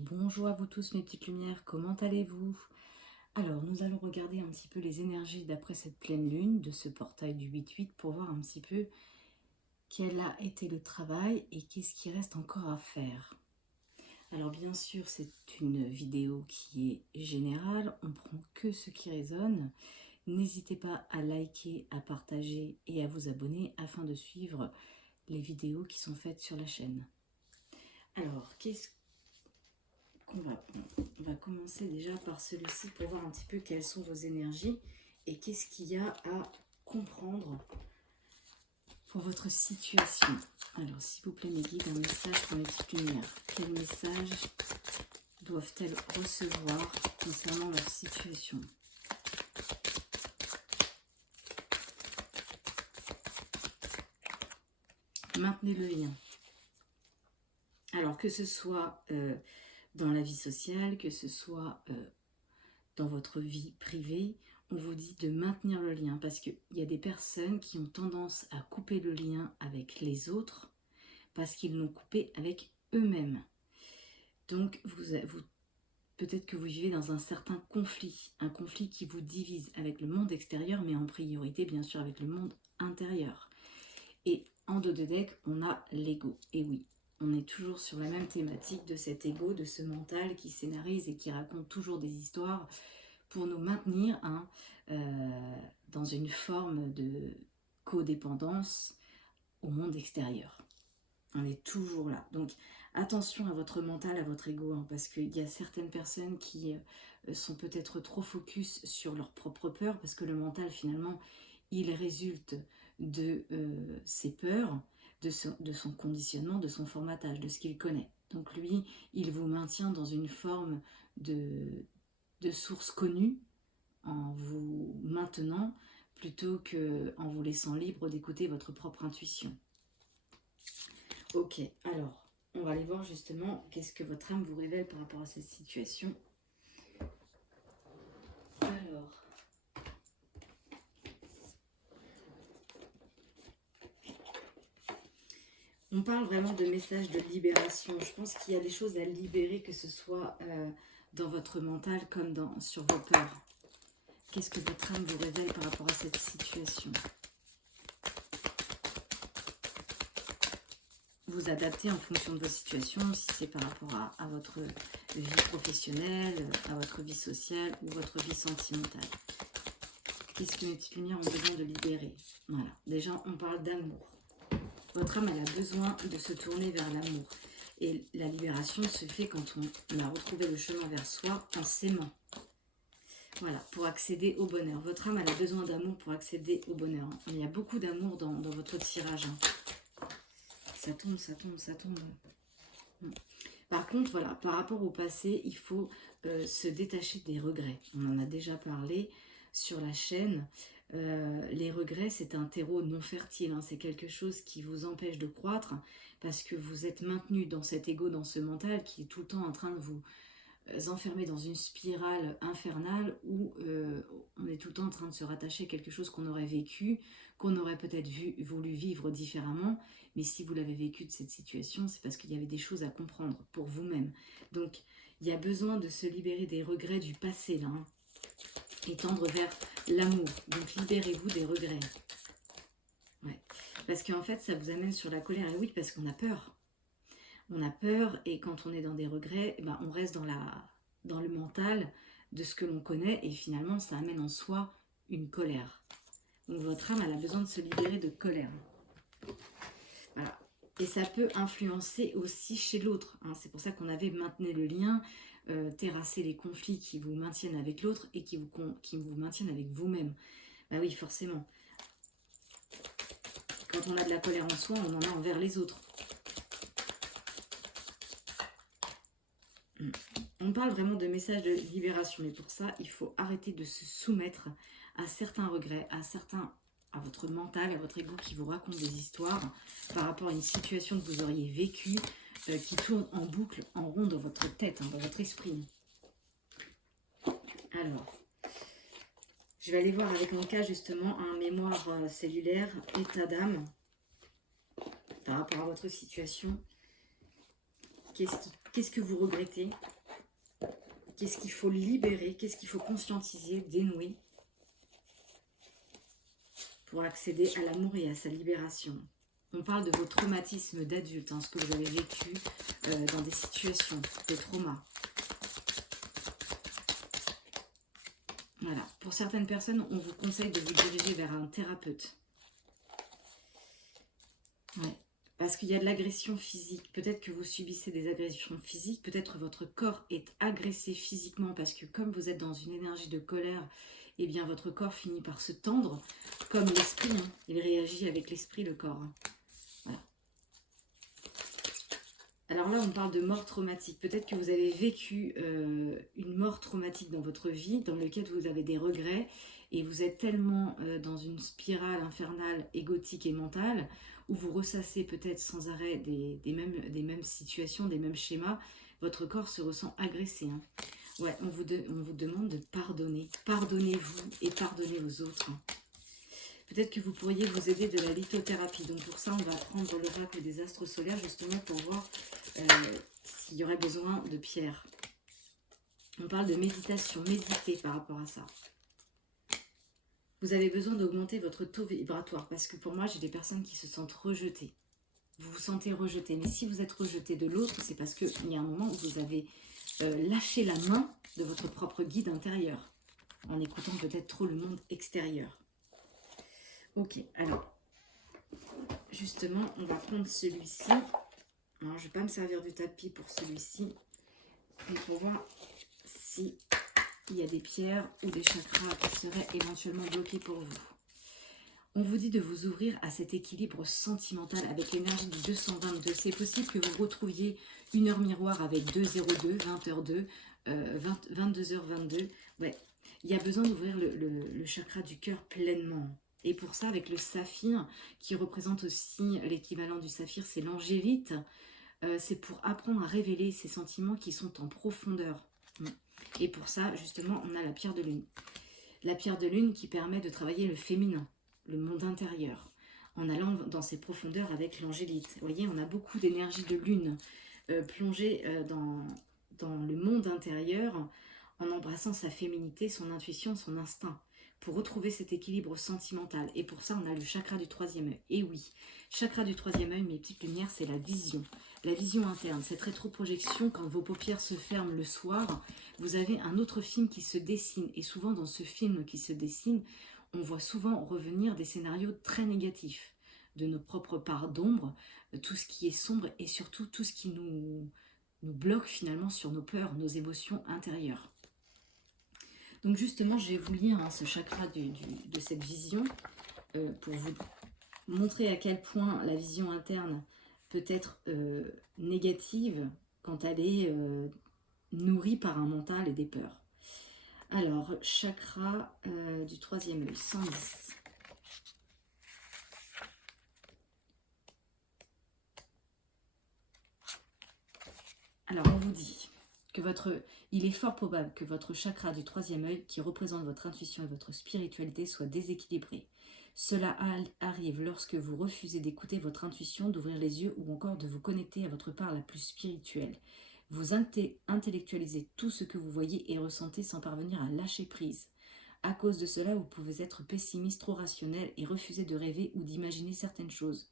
Bonjour à vous tous mes petites lumières, comment allez-vous? Alors nous allons regarder un petit peu les énergies d'après cette pleine lune de ce portail du 8-8 pour voir un petit peu quel a été le travail et qu'est-ce qui reste encore à faire. Alors bien sûr c'est une vidéo qui est générale, on prend que ce qui résonne. N'hésitez pas à liker, à partager et à vous abonner afin de suivre les vidéos qui sont faites sur la chaîne. Alors qu'est-ce On va commencer déjà par celui-ci pour voir un petit peu quelles sont vos énergies et qu'est-ce qu'il y a à comprendre pour votre situation. Alors, s'il vous plaît, mes guides, un message pour mes petites lumières. Quels messages doivent-elles recevoir concernant leur situation? Maintenez le lien. Alors, que ce soit dans la vie sociale, que ce soit dans votre vie privée, on vous dit de maintenir le lien parce qu'il y a des personnes qui ont tendance à couper le lien avec les autres parce qu'ils l'ont coupé avec eux-mêmes. Donc, peut-être que vous vivez dans un certain conflit, un conflit qui vous divise avec le monde extérieur, mais en priorité, bien sûr, avec le monde intérieur. Et en dos de deck, on a l'ego. Et oui, on est toujours sur la même thématique de cet ego, de ce mental qui scénarise et qui raconte toujours des histoires pour nous maintenir dans une forme de codépendance au monde extérieur. On est toujours là. Donc attention à votre mental, à votre ego, parce qu'il y a certaines personnes qui sont peut-être trop focus sur leur propre peur, parce que le mental finalement, il résulte de ses peurs, de son conditionnement, de son formatage, de ce qu'il connaît. Donc lui, il vous maintient dans une forme de source connue, en vous maintenant plutôt qu'en vous laissant libre d'écouter votre propre intuition. Ok, alors, on va aller voir justement qu'est-ce que votre âme vous révèle par rapport à cette situation. Alors, on parle vraiment de messages de libération. Je pense qu'il y a des choses à libérer, que ce soit dans votre mental comme sur vos peurs. Qu'est-ce que votre âme vous révèle par rapport à cette situation? Vous adaptez en fonction de vos situations, si c'est par rapport à votre vie professionnelle, à votre vie sociale ou votre vie sentimentale. Qu'est-ce que mes petites lumières ont besoin de libérer? Voilà, déjà on parle d'amour. Votre âme, elle a besoin de se tourner vers l'amour. Et la libération se fait quand on a retrouvé le chemin vers soi en s'aimant. Voilà, pour accéder au bonheur. Votre âme, elle a besoin d'amour pour accéder au bonheur. Il y a beaucoup d'amour dans votre tirage. Ça tombe, ça tombe, ça tombe. Par contre, voilà, par rapport au passé, il faut se détacher des regrets. On en a déjà parlé sur la chaîne. Les regrets, c'est un terreau non fertile. C'est quelque chose qui vous empêche de croître parce que vous êtes maintenu dans cet ego, dans ce mental qui est tout le temps en train de vous enfermer dans une spirale infernale où on est tout le temps en train de se rattacher à quelque chose qu'on aurait vécu, qu'on aurait peut-être voulu vivre différemment. Mais si vous l'avez vécu de cette situation, c'est parce qu'il y avait des choses à comprendre pour vous-même. Donc, il y a besoin de se libérer des regrets du passé, là, et tendre vers l'amour. Donc, libérez-vous des regrets. Ouais. Parce qu'en fait, ça vous amène sur la colère. Et oui, parce qu'on a peur. On a peur, et quand on est dans des regrets, on reste dans le mental de ce que l'on connaît, et finalement, ça amène en soi une colère. Donc, votre âme, elle a besoin de se libérer de colère. Voilà. Et ça peut influencer aussi chez l'autre. C'est pour ça qu'on avait maintenu le lien, terrasser les conflits qui vous maintiennent avec l'autre et qui vous maintiennent avec vous-même. Bah oui, forcément. Quand on a de la colère en soi, on en a envers les autres. On parle vraiment de message de libération, mais pour ça, il faut arrêter de se soumettre à certains regrets, à votre mental, à votre ego qui vous raconte des histoires par rapport à une situation que vous auriez vécue, qui tourne en boucle, en rond dans votre tête, dans votre esprit. Alors, je vais aller voir avec mon cas justement un mémoire cellulaire, état d'âme, par rapport à votre situation. Qu'est-ce qui Qu'est-ce que vous regrettez? Qu'est-ce qu'il faut libérer? Qu'est-ce qu'il faut conscientiser, dénouer pour accéder à l'amour et à sa libération? On parle de vos traumatismes d'adulte, ce que vous avez vécu dans des situations, des traumas. Voilà. Pour certaines personnes, on vous conseille de vous diriger vers un thérapeute. Ouais. Parce qu'il y a de l'agression physique. Peut-être que vous subissez des agressions physiques. Peut-être votre corps est agressé physiquement parce que comme vous êtes dans une énergie de colère, eh bien votre corps finit par se tendre comme l'esprit. Il réagit avec l'esprit, le corps. Voilà. Alors là, on parle de mort traumatique. Peut-être que vous avez vécu une mort traumatique dans votre vie, dans laquelle vous avez des regrets, et vous êtes tellement dans une spirale infernale, égotique et mentale, où vous ressassez peut-être sans arrêt des mêmes situations, des mêmes schémas, votre corps se ressent agressé. Ouais, on vous demande de pardonner. Pardonnez-vous et pardonnez aux autres. Peut-être que vous pourriez vous aider de la lithothérapie. Donc pour ça, on va prendre l'oracle des astres solaires justement pour voir s'il y aurait besoin de pierres. On parle de méditation, méditer par rapport à ça. Vous avez besoin d'augmenter votre taux vibratoire parce que pour moi, j'ai des personnes qui se sentent rejetées. Vous vous sentez rejeté. Mais si vous êtes rejeté de l'autre, c'est parce qu'il y a un moment où vous avez lâché la main de votre propre guide intérieur en écoutant peut-être trop le monde extérieur. Ok, alors, justement, on va prendre celui-ci. Alors, je ne vais pas me servir du tapis pour celui-ci, mais pour voir s'il y a des pierres ou des chakras qui seraient éventuellement bloqués pour vous. On vous dit de vous ouvrir à cet équilibre sentimental avec l'énergie du 222. C'est possible que vous retrouviez une heure miroir avec 202, 20h02, 22h22. Ouais, il y a besoin d'ouvrir le chakra du cœur pleinement. Et pour ça, avec le saphir, qui représente aussi l'équivalent du saphir, c'est l'angélite, c'est pour apprendre à révéler ces sentiments qui sont en profondeur. Et pour ça, justement, on a la pierre de lune. La pierre de lune qui permet de travailler le féminin, le monde intérieur, en allant dans ses profondeurs avec l'angélite. Vous voyez, on a beaucoup d'énergie de lune plongée dans le monde intérieur, en embrassant sa féminité, son intuition, son instinct, pour retrouver cet équilibre sentimental. Et pour ça, on a le chakra du troisième œil. Et oui, chakra du troisième œil, mes petites lumières, c'est la vision interne, cette rétroprojection. Quand vos paupières se ferment le soir, vous avez un autre film qui se dessine. Et souvent, dans ce film qui se dessine, on voit souvent revenir des scénarios très négatifs, de nos propres parts d'ombre, tout ce qui est sombre et surtout tout ce qui nous bloque finalement sur nos peurs, nos émotions intérieures. Donc justement, je vais vous lire ce chakra de cette vision pour vous montrer à quel point la vision interne peut être négative quand elle est nourrie par un mental et des peurs. Alors, chakra du troisième œil, 110. Alors, on vous dit que il est fort probable que votre chakra du troisième œil, qui représente votre intuition et votre spiritualité, soit déséquilibré. Cela arrive lorsque vous refusez d'écouter votre intuition, d'ouvrir les yeux ou encore de vous connecter à votre part la plus spirituelle. Vous intellectualisez tout ce que vous voyez et ressentez sans parvenir à lâcher prise. À cause de cela, vous pouvez être pessimiste, trop rationnel et refuser de rêver ou d'imaginer certaines choses.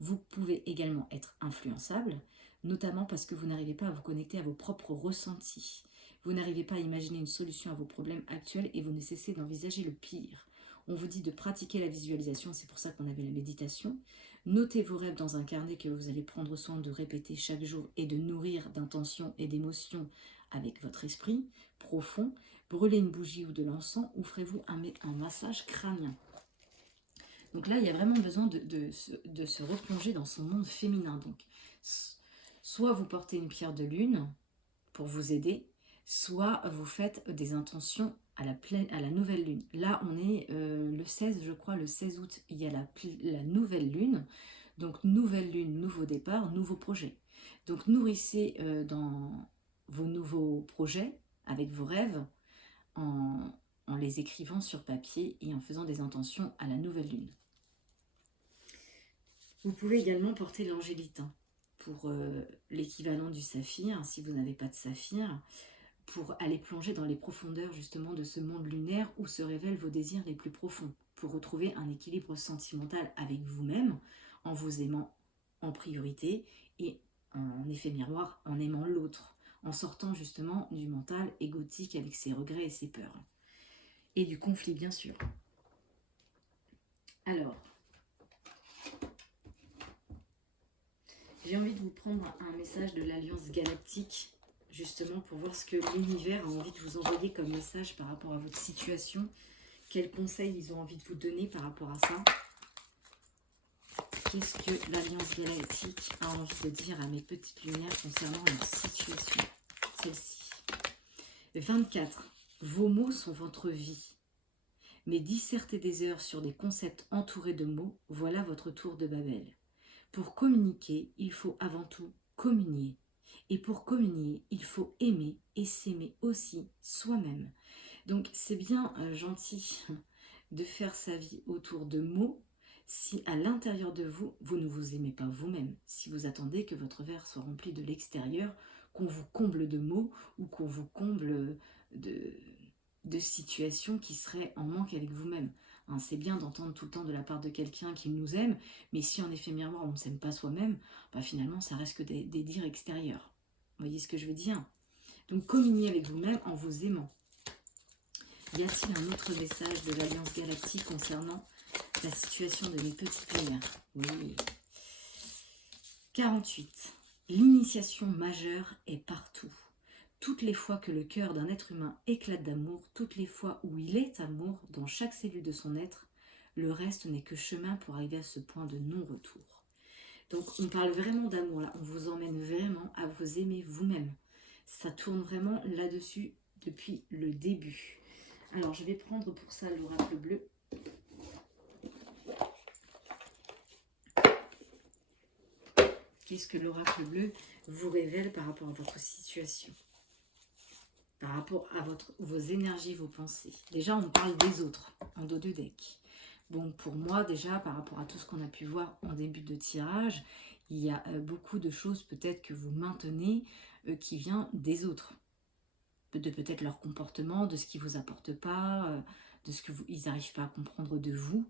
Vous pouvez également être influençable, notamment parce que vous n'arrivez pas à vous connecter à vos propres ressentis. Vous n'arrivez pas à imaginer une solution à vos problèmes actuels et vous ne cessez d'envisager le pire. On vous dit de pratiquer la visualisation, c'est pour ça qu'on avait la méditation. Notez vos rêves dans un carnet que vous allez prendre soin de répéter chaque jour et de nourrir d'intentions et d'émotions avec votre esprit profond. Brûlez une bougie ou de l'encens ou ferez-vous un massage crânien. Donc là, il y a vraiment besoin de se replonger dans son monde féminin. Donc, soit vous portez une pierre de lune pour vous aider, soit vous faites des intentions à la nouvelle lune. Là, on est le 16, je crois, le 16 août, il y a la nouvelle lune. Donc, nouvelle lune, nouveau départ, nouveau projet. Donc, nourrissez dans vos nouveaux projets, avec vos rêves, en les écrivant sur papier et en faisant des intentions à la nouvelle lune. Vous pouvez également porter l'angélite. pour l'équivalent du saphir, si vous n'avez pas de saphir, pour aller plonger dans les profondeurs justement de ce monde lunaire où se révèlent vos désirs les plus profonds, pour retrouver un équilibre sentimental avec vous-même, en vous aimant en priorité et en effet miroir, en aimant l'autre, en sortant justement du mental égotique avec ses regrets et ses peurs. Et du conflit, bien sûr. Alors, j'ai envie de vous prendre un message de l'Alliance Galactique, justement pour voir ce que l'univers a envie de vous envoyer comme message par rapport à votre situation. Quels conseils ils ont envie de vous donner par rapport à ça. Qu'est-ce que l'Alliance Galactique a envie de dire à mes petites lumières concernant leur situation, celle-ci. 24. Vos mots sont votre vie. Mais disserter des heures sur des concepts entourés de mots, voilà votre tour de Babel. Pour communiquer, il faut avant tout communier. Et pour communier, il faut aimer et s'aimer aussi soi-même. Donc c'est bien gentil de faire sa vie autour de mots si à l'intérieur de vous, vous ne vous aimez pas vous-même. Si vous attendez que votre verre soit rempli de l'extérieur, qu'on vous comble de mots ou qu'on vous comble de situations qui seraient en manque avec vous-même. Hein, c'est bien d'entendre tout le temps de la part de quelqu'un qui nous aime, mais si en effet miroir on ne s'aime pas soi-même, bah finalement ça reste que des dires extérieurs. Vous voyez ce que je veux dire? Donc communiez avec vous-même en vous aimant. Y a-t-il un autre message de l'Alliance Galactique concernant la situation de mes petites lumières? Oui. 48. L'initiation majeure est partout. Toutes les fois que le cœur d'un être humain éclate d'amour, toutes les fois où il est amour dans chaque cellule de son être, le reste n'est que chemin pour arriver à ce point de non-retour. Donc on parle vraiment d'amour là, on vous emmène vraiment à vous aimer vous-même. Ça tourne vraiment là-dessus depuis le début. Alors je vais prendre pour ça l'oracle bleu. Qu'est-ce que l'oracle bleu vous révèle par rapport à votre situation? Par rapport à vos énergies, vos pensées. Déjà, on parle des autres, en dos de deck. Bon, pour moi, déjà, par rapport à tout ce qu'on a pu voir en début de tirage, il y a beaucoup de choses peut-être que vous maintenez qui vient des autres. De peut-être leur comportement, de ce qu'ils ne vous apportent pas, de ce qu'ils n'arrivent pas à comprendre de vous.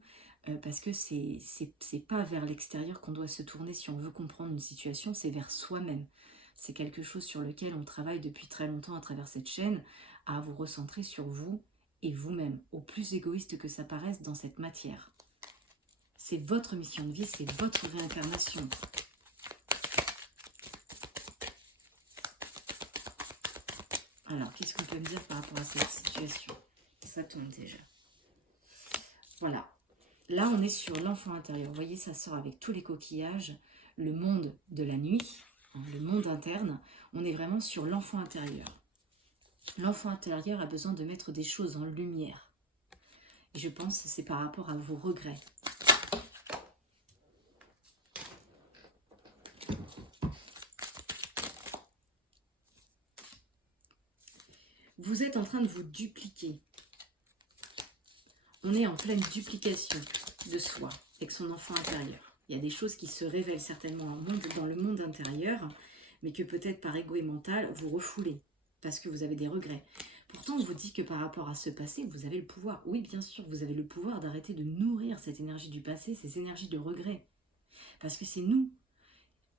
Parce que c'est pas vers l'extérieur qu'on doit se tourner si on veut comprendre une situation, c'est vers soi-même. C'est quelque chose sur lequel on travaille depuis très longtemps à travers cette chaîne, à vous recentrer sur vous et vous-même, au plus égoïste que ça paraisse dans cette matière. C'est votre mission de vie, c'est votre réincarnation. Alors, qu'est-ce qu'on peut me dire par rapport à cette situation? Ça tombe déjà. Voilà. Là, on est sur l'enfant intérieur. Vous voyez, ça sort avec tous les coquillages, le monde de la nuit, le monde interne. On est vraiment sur l'enfant intérieur. L'enfant intérieur a besoin de mettre des choses en lumière. Et je pense que c'est par rapport à vos regrets. Vous êtes en train de vous dupliquer. On est en pleine duplication de soi avec son enfant intérieur. Il y a des choses qui se révèlent certainement dans le monde intérieur, mais que peut-être par égo et mental, vous refoulez parce que vous avez des regrets. Pourtant, on vous dit que par rapport à ce passé, vous avez le pouvoir. Oui, bien sûr, vous avez le pouvoir d'arrêter de nourrir cette énergie du passé, ces énergies de regret. Parce que c'est nous.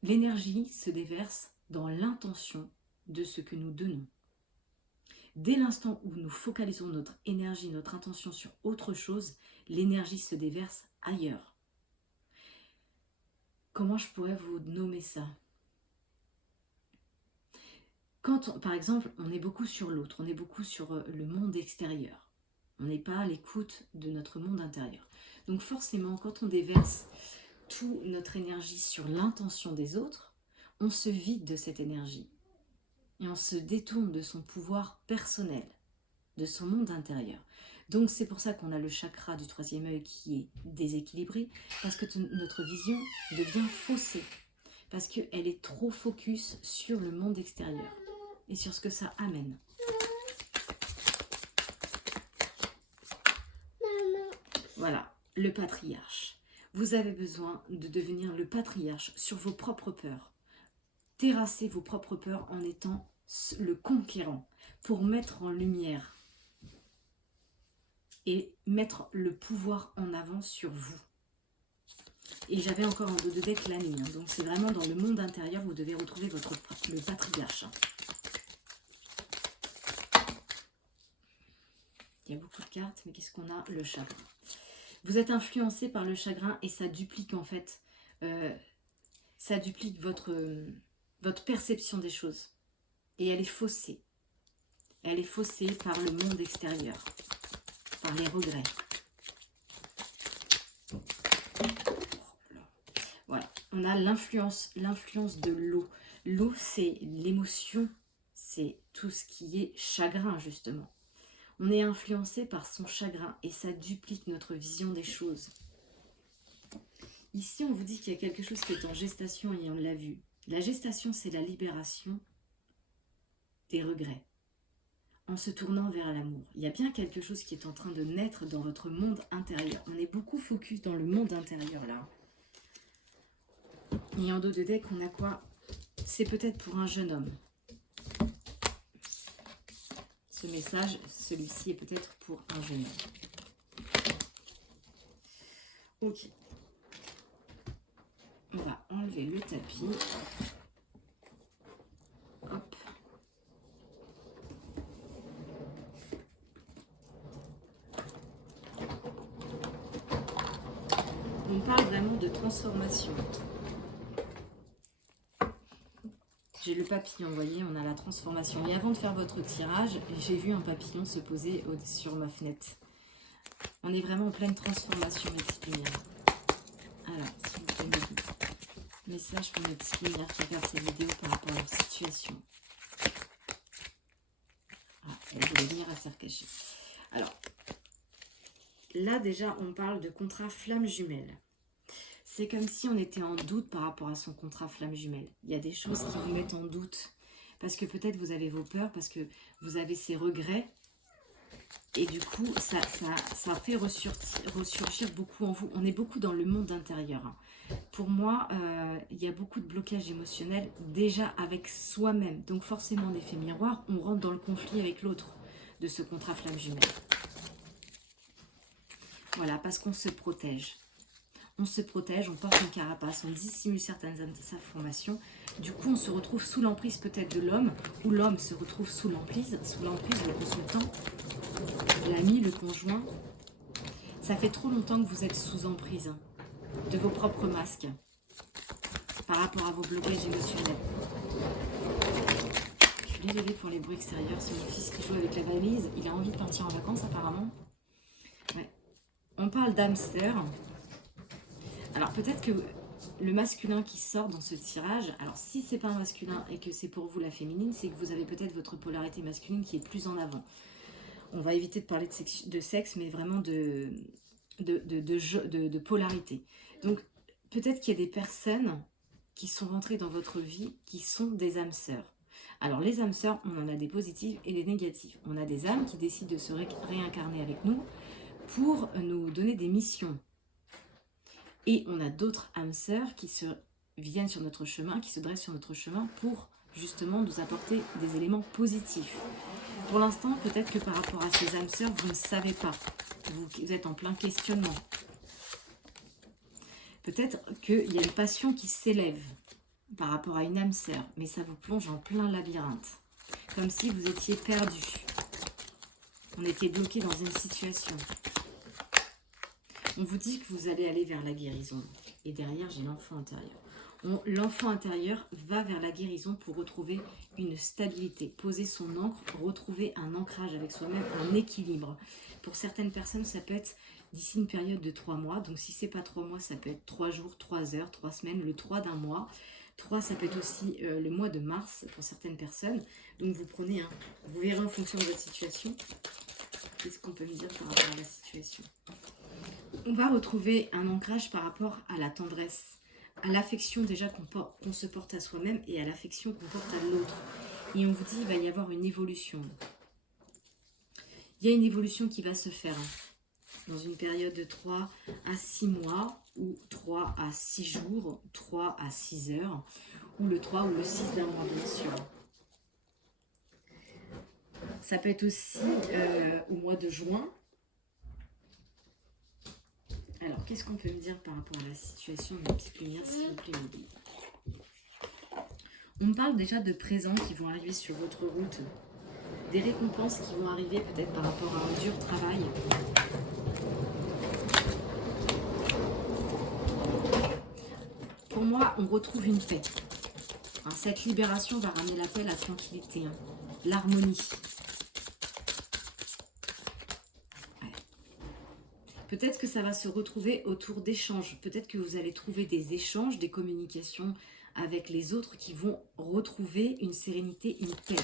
L'énergie se déverse dans l'intention de ce que nous donnons. Dès l'instant où nous focalisons notre énergie, notre intention sur autre chose, l'énergie se déverse ailleurs. Comment je pourrais vous nommer ça? Quand, par exemple, on est beaucoup sur l'autre, on est beaucoup sur le monde extérieur. On n'est pas à l'écoute de notre monde intérieur. Donc forcément, quand on déverse toute notre énergie sur l'intention des autres, on se vide de cette énergie. Et on se détourne de son pouvoir personnel, de son monde intérieur. Donc c'est pour ça qu'on a le chakra du troisième œil qui est déséquilibré, parce que notre vision devient faussée, parce qu'elle est trop focus sur le monde extérieur et sur ce que ça amène. Voilà, le patriarche. Vous avez besoin de devenir le patriarche sur vos propres peurs, terrasser vos propres peurs en étant le conquérant, pour mettre en lumière et mettre le pouvoir en avant sur vous. Et j'avais encore un dos de deck la nuit, hein, donc c'est vraiment dans le monde intérieur, vous devez retrouver le patriarche. Il y a beaucoup de cartes, mais qu'est-ce qu'on a? Le chagrin. Vous êtes influencé par le chagrin et ça duplique en fait, ça duplique votre perception des choses. Et elle est faussée. Elle est faussée par le monde extérieur, par les regrets. Voilà, on a l'influence de l'eau. L'eau, c'est l'émotion, c'est tout ce qui est chagrin, justement. On est influencé par son chagrin et ça duplique notre vision des choses. Ici, on vous dit qu'il y a quelque chose qui est en gestation et on l'a vu. La gestation, c'est la libération des regrets en se tournant vers l'amour. Il y a bien quelque chose qui est en train de naître dans votre monde intérieur. On est beaucoup focus dans le monde intérieur là. Et en dos de deck, on a quoi? C'est peut-être pour un jeune homme. Ce message, celui-ci est peut-être pour un jeune homme. Ok. On va enlever le tapis. Hop. On parle vraiment de transformation. J'ai le papillon, vous voyez, on a la transformation. Et avant de faire votre tirage, j'ai vu un papillon se poser sur ma fenêtre. On est vraiment en pleine transformation, mes petites lumières. Alors, s'il vous plaît, message pour mes petites lumières qui regardent cette vidéo par rapport à leur situation. Ah, elle voulait venir à se cacher. Alors, là déjà, on parle de contrat flamme jumelle. C'est comme si on était en doute par rapport à son contrat flamme jumelle. Il y a des choses qui vous mettent en doute. Parce que peut-être vous avez vos peurs, parce que vous avez ces regrets. Et du coup, ça fait ressurgir beaucoup en vous. On est beaucoup dans le monde intérieur. Pour moi, il y a beaucoup de blocages émotionnels déjà avec soi-même. Donc forcément, d'effet miroir, on rentre dans le conflit avec l'autre de ce contrat flamme jumelle. Voilà, parce qu'on se protège. On se protège, on porte une carapace, on dissimule certaines informations. Du coup, on se retrouve sous l'emprise peut-être de l'homme, ou l'homme se retrouve sous l'emprise le consultant, l'ami, le conjoint. Ça fait trop longtemps que vous êtes sous emprise de vos propres masques par rapport à vos blocages émotionnels. Je suis désolée pour les bruits extérieurs, c'est mon fils qui joue avec la valise. Il a envie de partir en vacances apparemment. Ouais. On parle d'hamster. Alors peut-être que le masculin qui sort dans ce tirage, alors si c'est pas un masculin et que c'est pour vous la féminine, c'est que vous avez peut-être votre polarité masculine qui est plus en avant. On va éviter de parler de sexe, mais vraiment de polarité. Donc peut-être qu'il y a des personnes qui sont rentrées dans votre vie qui sont des âmes sœurs. Alors les âmes sœurs, on en a des positives et des négatives. On a des âmes qui décident de se réincarner avec nous pour nous donner des missions. Et on a d'autres âmes sœurs qui viennent sur notre chemin, qui se dressent sur notre chemin pour justement nous apporter des éléments positifs. Pour l'instant, peut-être que par rapport à ces âmes sœurs, vous ne savez pas. Vous êtes en plein questionnement. Peut-être qu'il y a une passion qui s'élève par rapport à une âme sœur, mais ça vous plonge en plein labyrinthe. Comme si vous étiez perdu. On était bloqué dans une situation. On vous dit que vous allez aller vers la guérison. Et derrière, j'ai l'enfant intérieur. L'enfant intérieur va vers la guérison pour retrouver une stabilité, poser son ancre, retrouver un ancrage avec soi-même, un équilibre. Pour certaines personnes, ça peut être d'ici une période de 3 mois. Donc si ce n'est pas 3 mois, ça peut être 3 jours, 3 heures, 3 semaines, le 3 d'un mois. 3, ça peut être aussi le mois de mars pour certaines personnes. Donc vous prenez vous verrez en fonction de votre situation. Qu'est-ce qu'on peut me dire par rapport à la situation? On va retrouver un ancrage par rapport à la tendresse, à l'affection déjà qu'on se porte à soi-même et à l'affection qu'on porte à l'autre. Et on vous dit qu'il va y avoir une évolution. Il y a une évolution qui va se faire dans une période de 3 à 6 mois ou 3 à 6 jours, 3 à 6 heures, ou le 3 ou le 6 d'un mois, bien sûr. Ça peut être aussi au mois de juin. Alors, qu'est-ce qu'on peut me dire par rapport à la situation de la petite lumière, s'il vous plaît, mes guides? On me parle déjà de présents qui vont arriver sur votre route, des récompenses qui vont arriver peut-être par rapport à un dur travail. Pour moi, on retrouve une paix. Hein, cette libération va ramener la paix, la tranquillité, hein, l'harmonie. Ouais. Peut-être que ça va se retrouver autour d'échanges. Peut-être que vous allez trouver des échanges, des communications avec les autres qui vont retrouver une sérénité, une paix.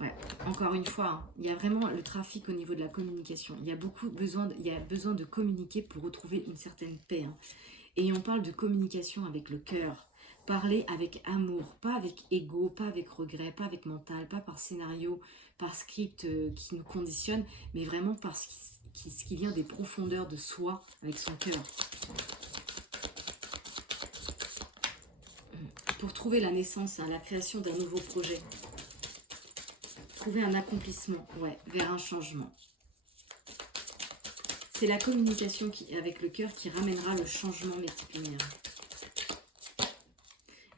Ouais. Encore une fois, hein, il y a vraiment le trafic au niveau de la communication. Il y a besoin de communiquer pour retrouver une certaine paix. Hein. Et on parle de communication avec le cœur. Parler avec amour, pas avec ego, pas avec regret, pas avec mental, pas par scénario, par script qui nous conditionne, mais vraiment par ce qui vient des profondeurs de soi, avec son cœur. Pour trouver la naissance, hein, la création d'un nouveau projet. Trouver un accomplissement, ouais, vers un changement. C'est la communication avec le cœur qui ramènera le changement, mes petites lumières.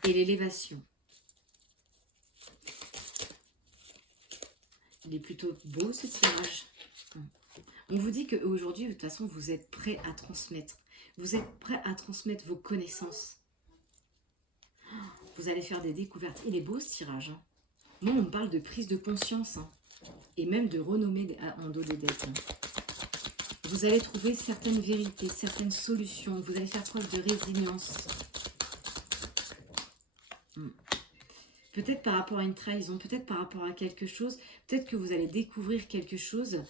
Et l'élévation. Il est plutôt beau ce tirage. On vous dit qu'aujourd'hui, de toute façon, vous êtes prêt à transmettre. Vous êtes prêt à transmettre vos connaissances. Vous allez faire des découvertes. Il est beau ce tirage. Hein. Moi, on me parle de prise de conscience. Hein, et même de renommée en dos des dettes. Hein. Vous allez trouver certaines vérités, certaines solutions. Vous allez faire preuve de résilience. Peut-être par rapport à une trahison, peut-être par rapport à quelque chose. Peut-être que vous allez découvrir quelque chose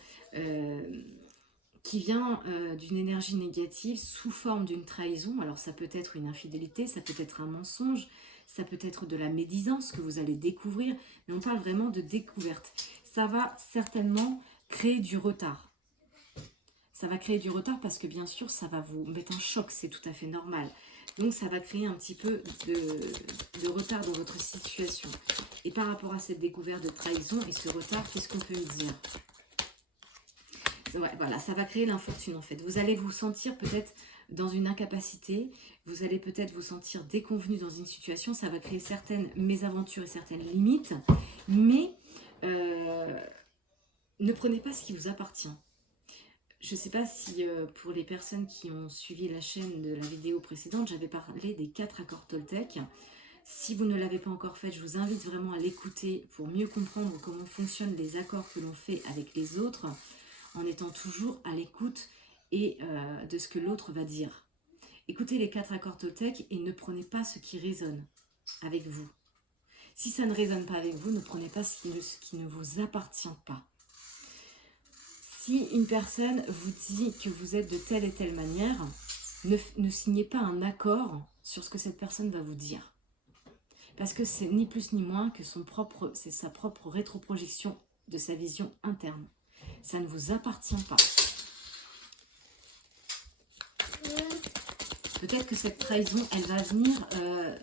qui vient d'une énergie négative sous forme d'une trahison. Alors ça peut être une infidélité, ça peut être un mensonge, ça peut être de la médisance que vous allez découvrir. Mais on parle vraiment de découverte. Ça va certainement créer du retard. Ça va créer du retard parce que bien sûr, ça va vous mettre un choc, c'est tout à fait normal. Donc ça va créer un petit peu de retard dans votre situation. Et par rapport à cette découverte de trahison et ce retard, qu'est-ce qu'on peut me dire? Ouais, voilà, ça va créer l'infortune en fait. Vous allez vous sentir peut-être dans une incapacité, vous allez peut-être vous sentir déconvenu dans une situation, ça va créer certaines mésaventures et certaines limites, mais ne prenez pas ce qui vous appartient. Je ne sais pas si pour les personnes qui ont suivi la chaîne de la vidéo précédente, j'avais parlé des 4 accords Toltec. Si vous ne l'avez pas encore fait, je vous invite vraiment à l'écouter pour mieux comprendre comment fonctionnent les accords que l'on fait avec les autres, en étant toujours à l'écoute et de ce que l'autre va dire. Écoutez les 4 accords Toltec et ne prenez pas ce qui résonne avec vous. Si ça ne résonne pas avec vous, ne prenez pas ce qui ne vous appartient pas. Si une personne vous dit que vous êtes de telle et telle manière, ne signez pas un accord sur ce que cette personne va vous dire. Parce que c'est ni plus ni moins que c'est sa propre rétroprojection de sa vision interne. Ça ne vous appartient pas. Peut-être que cette trahison, elle va venir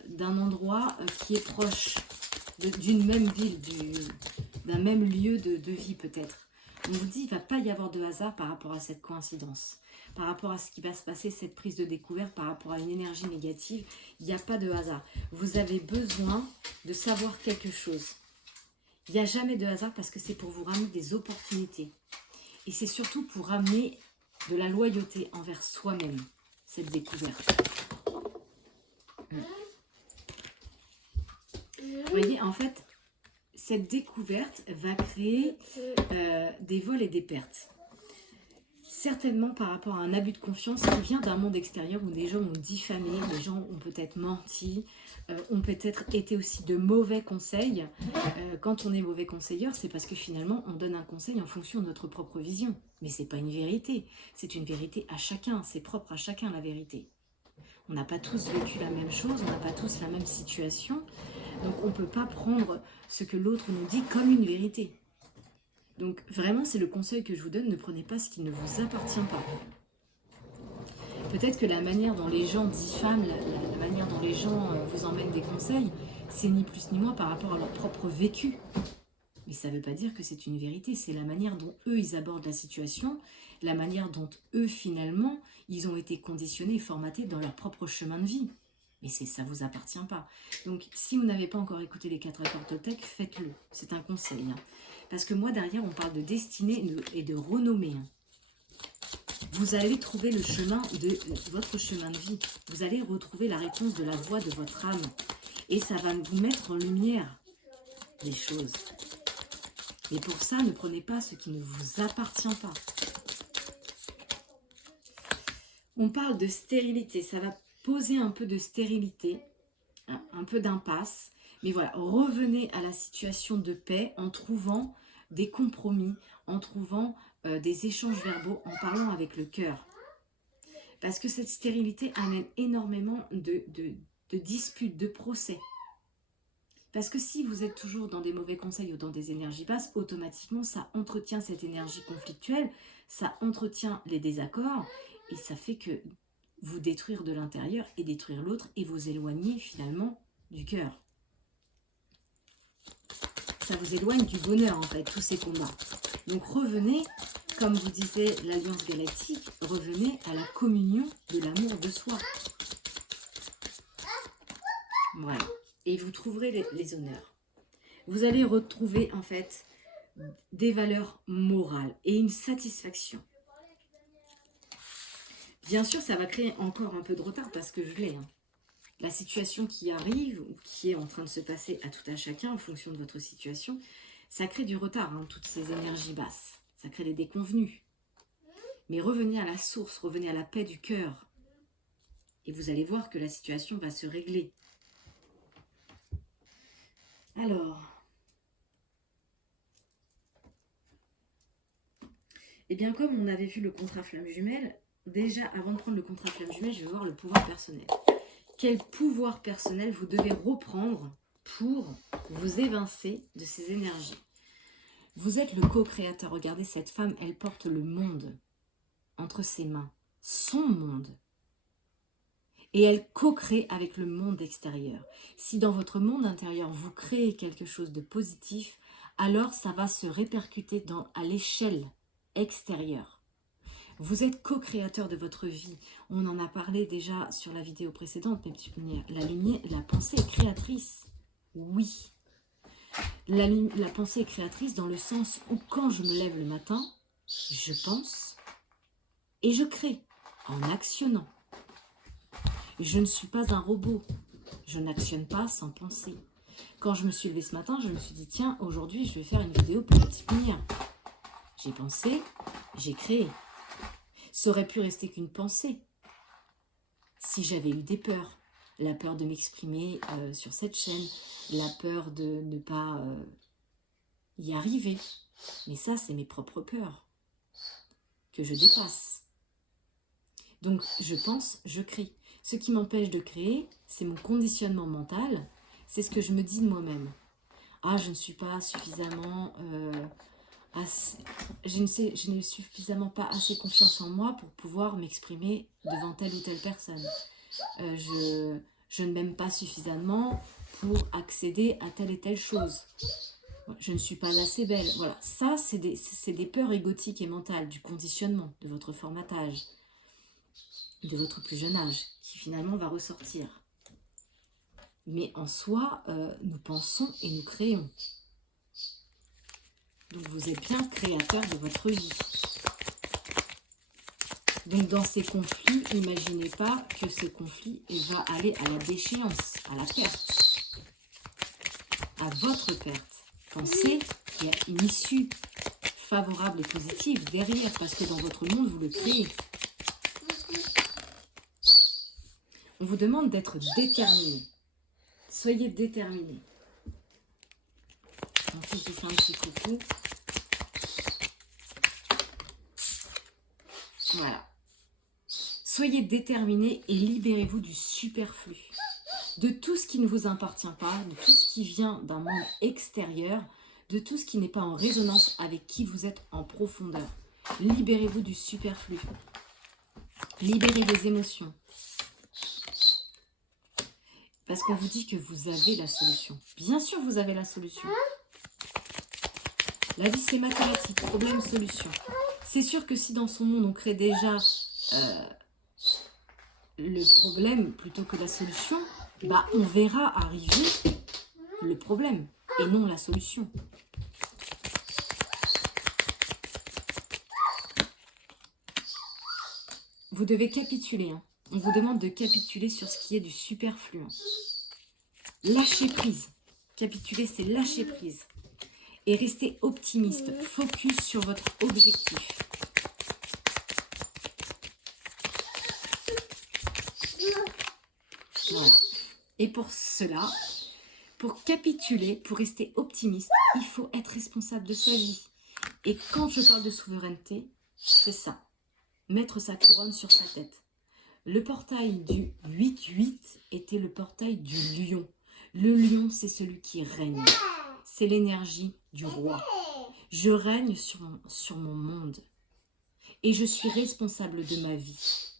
d'un endroit qui est proche, d'une même ville, d'un même lieu de vie peut-être. On vous dit qu'il ne va pas y avoir de hasard par rapport à cette coïncidence. Par rapport à ce qui va se passer, cette prise de découverte, par rapport à une énergie négative, il n'y a pas de hasard. Vous avez besoin de savoir quelque chose. Il n'y a jamais de hasard parce que c'est pour vous ramener des opportunités. Et c'est surtout pour ramener de la loyauté envers soi-même, cette découverte. Vous voyez, en fait, cette découverte va créer des vols et des pertes. Certainement par rapport à un abus de confiance qui vient d'un monde extérieur où les gens ont diffamé, les gens ont peut-être menti, ont peut-être été aussi de mauvais conseils. Quand on est mauvais conseilleur, c'est parce que finalement on donne un conseil en fonction de notre propre vision. Mais ce n'est pas une vérité, c'est une vérité à chacun, c'est propre à chacun la vérité. On n'a pas tous vécu la même chose, on n'a pas tous la même situation. Donc on ne peut pas prendre ce que l'autre nous dit comme une vérité. Donc vraiment c'est le conseil que je vous donne, ne prenez pas ce qui ne vous appartient pas. Peut-être que la manière dont les gens diffament, la manière dont les gens vous emmènent des conseils, c'est ni plus ni moins par rapport à leur propre vécu. Mais ça ne veut pas dire que c'est une vérité, c'est la manière dont eux, ils abordent la situation, la manière dont eux, finalement, ils ont été conditionnés et formatés dans leur propre chemin de vie. Mais ça ne vous appartient pas. Donc, si vous n'avez pas encore écouté les 4 accords Toltec, faites-le. C'est un conseil. Hein. Parce que moi, derrière, on parle de destinée et de renommée. Hein. Vous allez trouver le chemin de votre chemin de vie. Vous allez retrouver la réponse de la voix de votre âme. Et ça va vous mettre en lumière les choses. Et pour ça, ne prenez pas ce qui ne vous appartient pas. On parle de stérilité. Ça va poser un peu de stérilité, un peu d'impasse. Mais voilà, revenez à la situation de paix en trouvant des compromis, en trouvant des échanges verbaux, en parlant avec le cœur. Parce que cette stérilité amène énormément de disputes, de procès. Parce que si vous êtes toujours dans des mauvais conseils ou dans des énergies basses, automatiquement, ça entretient cette énergie conflictuelle, ça entretient les désaccords, et ça fait que vous détruire de l'intérieur et détruire l'autre, et vous éloigner finalement du cœur. Ça vous éloigne du bonheur, en fait, tous ces combats. Donc revenez, comme vous disait l'Alliance Galactique, revenez à la communion de l'amour de soi. Voilà. Et vous trouverez les honneurs. Vous allez retrouver en fait des valeurs morales et une satisfaction. Bien sûr, ça va créer encore un peu de retard parce que je l'ai. Hein. La situation qui arrive ou qui est en train de se passer à tout un chacun en fonction de votre situation, ça crée du retard, hein, toutes ces énergies basses. Ça crée des déconvenues. Mais revenez à la source, revenez à la paix du cœur. Et vous allez voir que la situation va se régler. Alors, eh bien comme on avait vu le contrat flamme jumelle, déjà avant de prendre le contrat flamme jumelle, je vais voir le pouvoir personnel. Quel pouvoir personnel vous devez reprendre pour vous évincer de ces énergies? Vous êtes le co-créateur. Regardez, cette femme, elle porte le monde entre ses mains, son monde. Et elle co-crée avec le monde extérieur. Si dans votre monde intérieur, vous créez quelque chose de positif, alors ça va se répercuter à l'échelle extérieure. Vous êtes co-créateur de votre vie. On en a parlé déjà sur la vidéo précédente, mes petites lumières. La pensée est créatrice. Oui. La pensée est créatrice dans le sens où quand je me lève le matin, je pense et je crée en actionnant. Je ne suis pas un robot. Je n'actionne pas sans penser. Quand je me suis levée ce matin, je me suis dit, tiens, aujourd'hui, je vais faire une vidéo pour Petite Lumière. J'ai pensé, j'ai créé. Ça aurait pu rester qu'une pensée. Si j'avais eu des peurs, la peur de m'exprimer sur cette chaîne, la peur de ne pas y arriver. Mais ça, c'est mes propres peurs que je dépasse. Donc, je pense, je crée. Ce qui m'empêche de créer, c'est mon conditionnement mental. C'est ce que je me dis de moi-même. Ah, je ne suis pas suffisamment... je n'ai suffisamment pas assez confiance en moi pour pouvoir m'exprimer devant telle ou telle personne. Je ne m'aime pas suffisamment pour accéder à telle et telle chose. Je ne suis pas assez belle. Voilà, ça, c'est des peurs égotiques et mentales, du conditionnement, de votre formatage, de votre plus jeune âge, qui finalement va ressortir. Mais en soi, nous pensons et nous créons. Donc vous êtes bien créateur de votre vie. Donc dans ces conflits, n'imaginez pas que ce conflit va aller à la déchéance, à la perte, à votre perte. Pensez qu'il y a une issue favorable et positive derrière, parce que dans votre monde, vous le créez. On vous demande d'être déterminé. Soyez déterminé. Mon fils, je fais un petit coucou. Voilà. Soyez déterminé et libérez-vous du superflu. De tout ce qui ne vous appartient pas, de tout ce qui vient d'un monde extérieur, de tout ce qui n'est pas en résonance avec qui vous êtes en profondeur. Libérez-vous du superflu. Libérez les émotions. Parce qu'on vous dit que vous avez la solution. Bien sûr, vous avez la solution. La vie, c'est mathématique. Problème, solution. C'est sûr que si dans son monde, on crée déjà le problème plutôt que la solution, bah, on verra arriver le problème et non la solution. Vous devez capituler. Hein. On vous demande de capituler sur ce qui est du superflu. Hein. Lâcher prise. Capituler, c'est lâcher prise. Et rester optimiste. Focus sur votre objectif. Voilà. Et pour cela, pour capituler, pour rester optimiste, il faut être responsable de sa vie. Et quand je parle de souveraineté, c'est ça. Mettre sa couronne sur sa tête. Le portail du 8-8 était le portail du lion. Le lion, c'est celui qui règne. C'est l'énergie du roi. Je règne sur mon monde. Et je suis responsable de ma vie.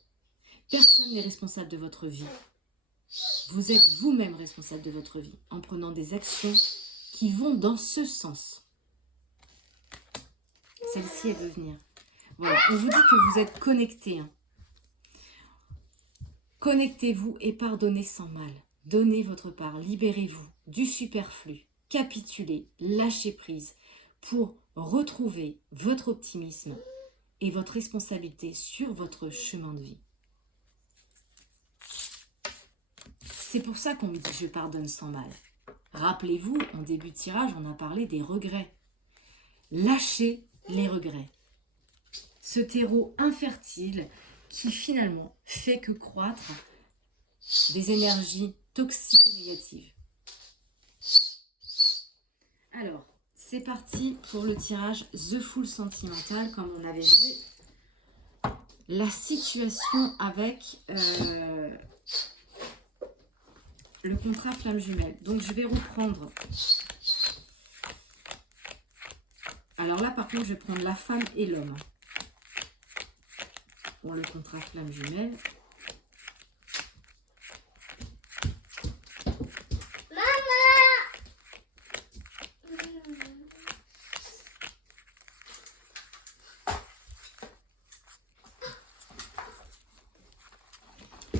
Personne n'est responsable de votre vie. Vous êtes vous-même responsable de votre vie en prenant des actions qui vont dans ce sens. Celle-ci, elle veut venir. Voilà, on vous dit que vous êtes connectés. Hein. Connectez-vous et pardonnez sans mal. Donnez votre part, libérez-vous du superflu. Capitulez, lâchez prise pour retrouver votre optimisme et votre responsabilité sur votre chemin de vie. C'est pour ça qu'on me dit « je pardonne sans mal ». Rappelez-vous, en début de tirage, on a parlé des regrets. Lâchez les regrets. Ce terreau infertile qui finalement fait que croître des énergies toxiques et négatives. Alors, c'est parti pour le tirage The Fool Sentimental, comme on avait vu. La situation avec le contrat flamme jumelle. Donc, je vais reprendre. Alors là, par contre, je vais prendre la femme et l'homme. Pour le contrat flamme jumelle.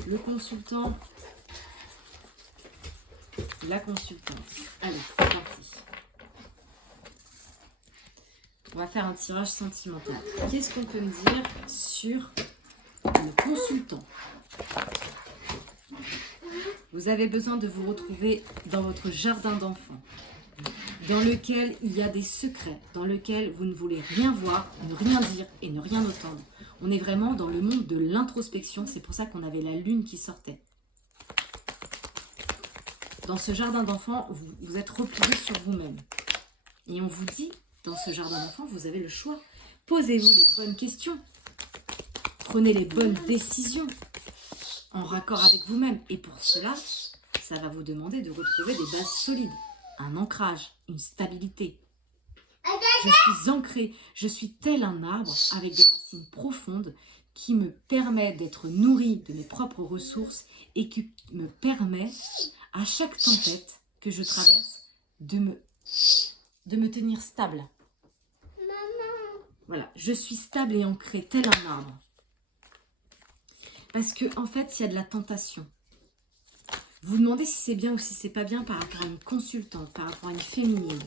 Le consultant, la consultante. Allez, c'est parti. On va faire un tirage sentimental. Qu'est-ce qu'on peut me dire sur le consultant? Vous avez besoin de vous retrouver dans votre jardin d'enfants, dans lequel il y a des secrets, dans lequel vous ne voulez rien voir, ne rien dire et ne rien entendre. On est vraiment dans le monde de l'introspection, c'est pour ça qu'on avait la lune qui sortait. Dans ce jardin d'enfants, vous êtes replié sur vous-même. Et on vous dit, dans ce jardin d'enfants, vous avez le choix. Posez-vous les bonnes questions. Prenez les bonnes décisions en raccord avec vous-même. Et pour cela, ça va vous demander de retrouver des bases solides, un ancrage, une stabilité. Je suis ancrée, je suis tel un arbre avec des racines profondes qui me permet d'être nourrie de mes propres ressources et qui me permet, à chaque tempête que je traverse, de me tenir stable. Voilà, je suis stable et ancrée tel un arbre. Parce que en fait, il y a de la tentation. Vous vous demandez si c'est bien ou si c'est pas bien par rapport à une consultante, par rapport à une féminine.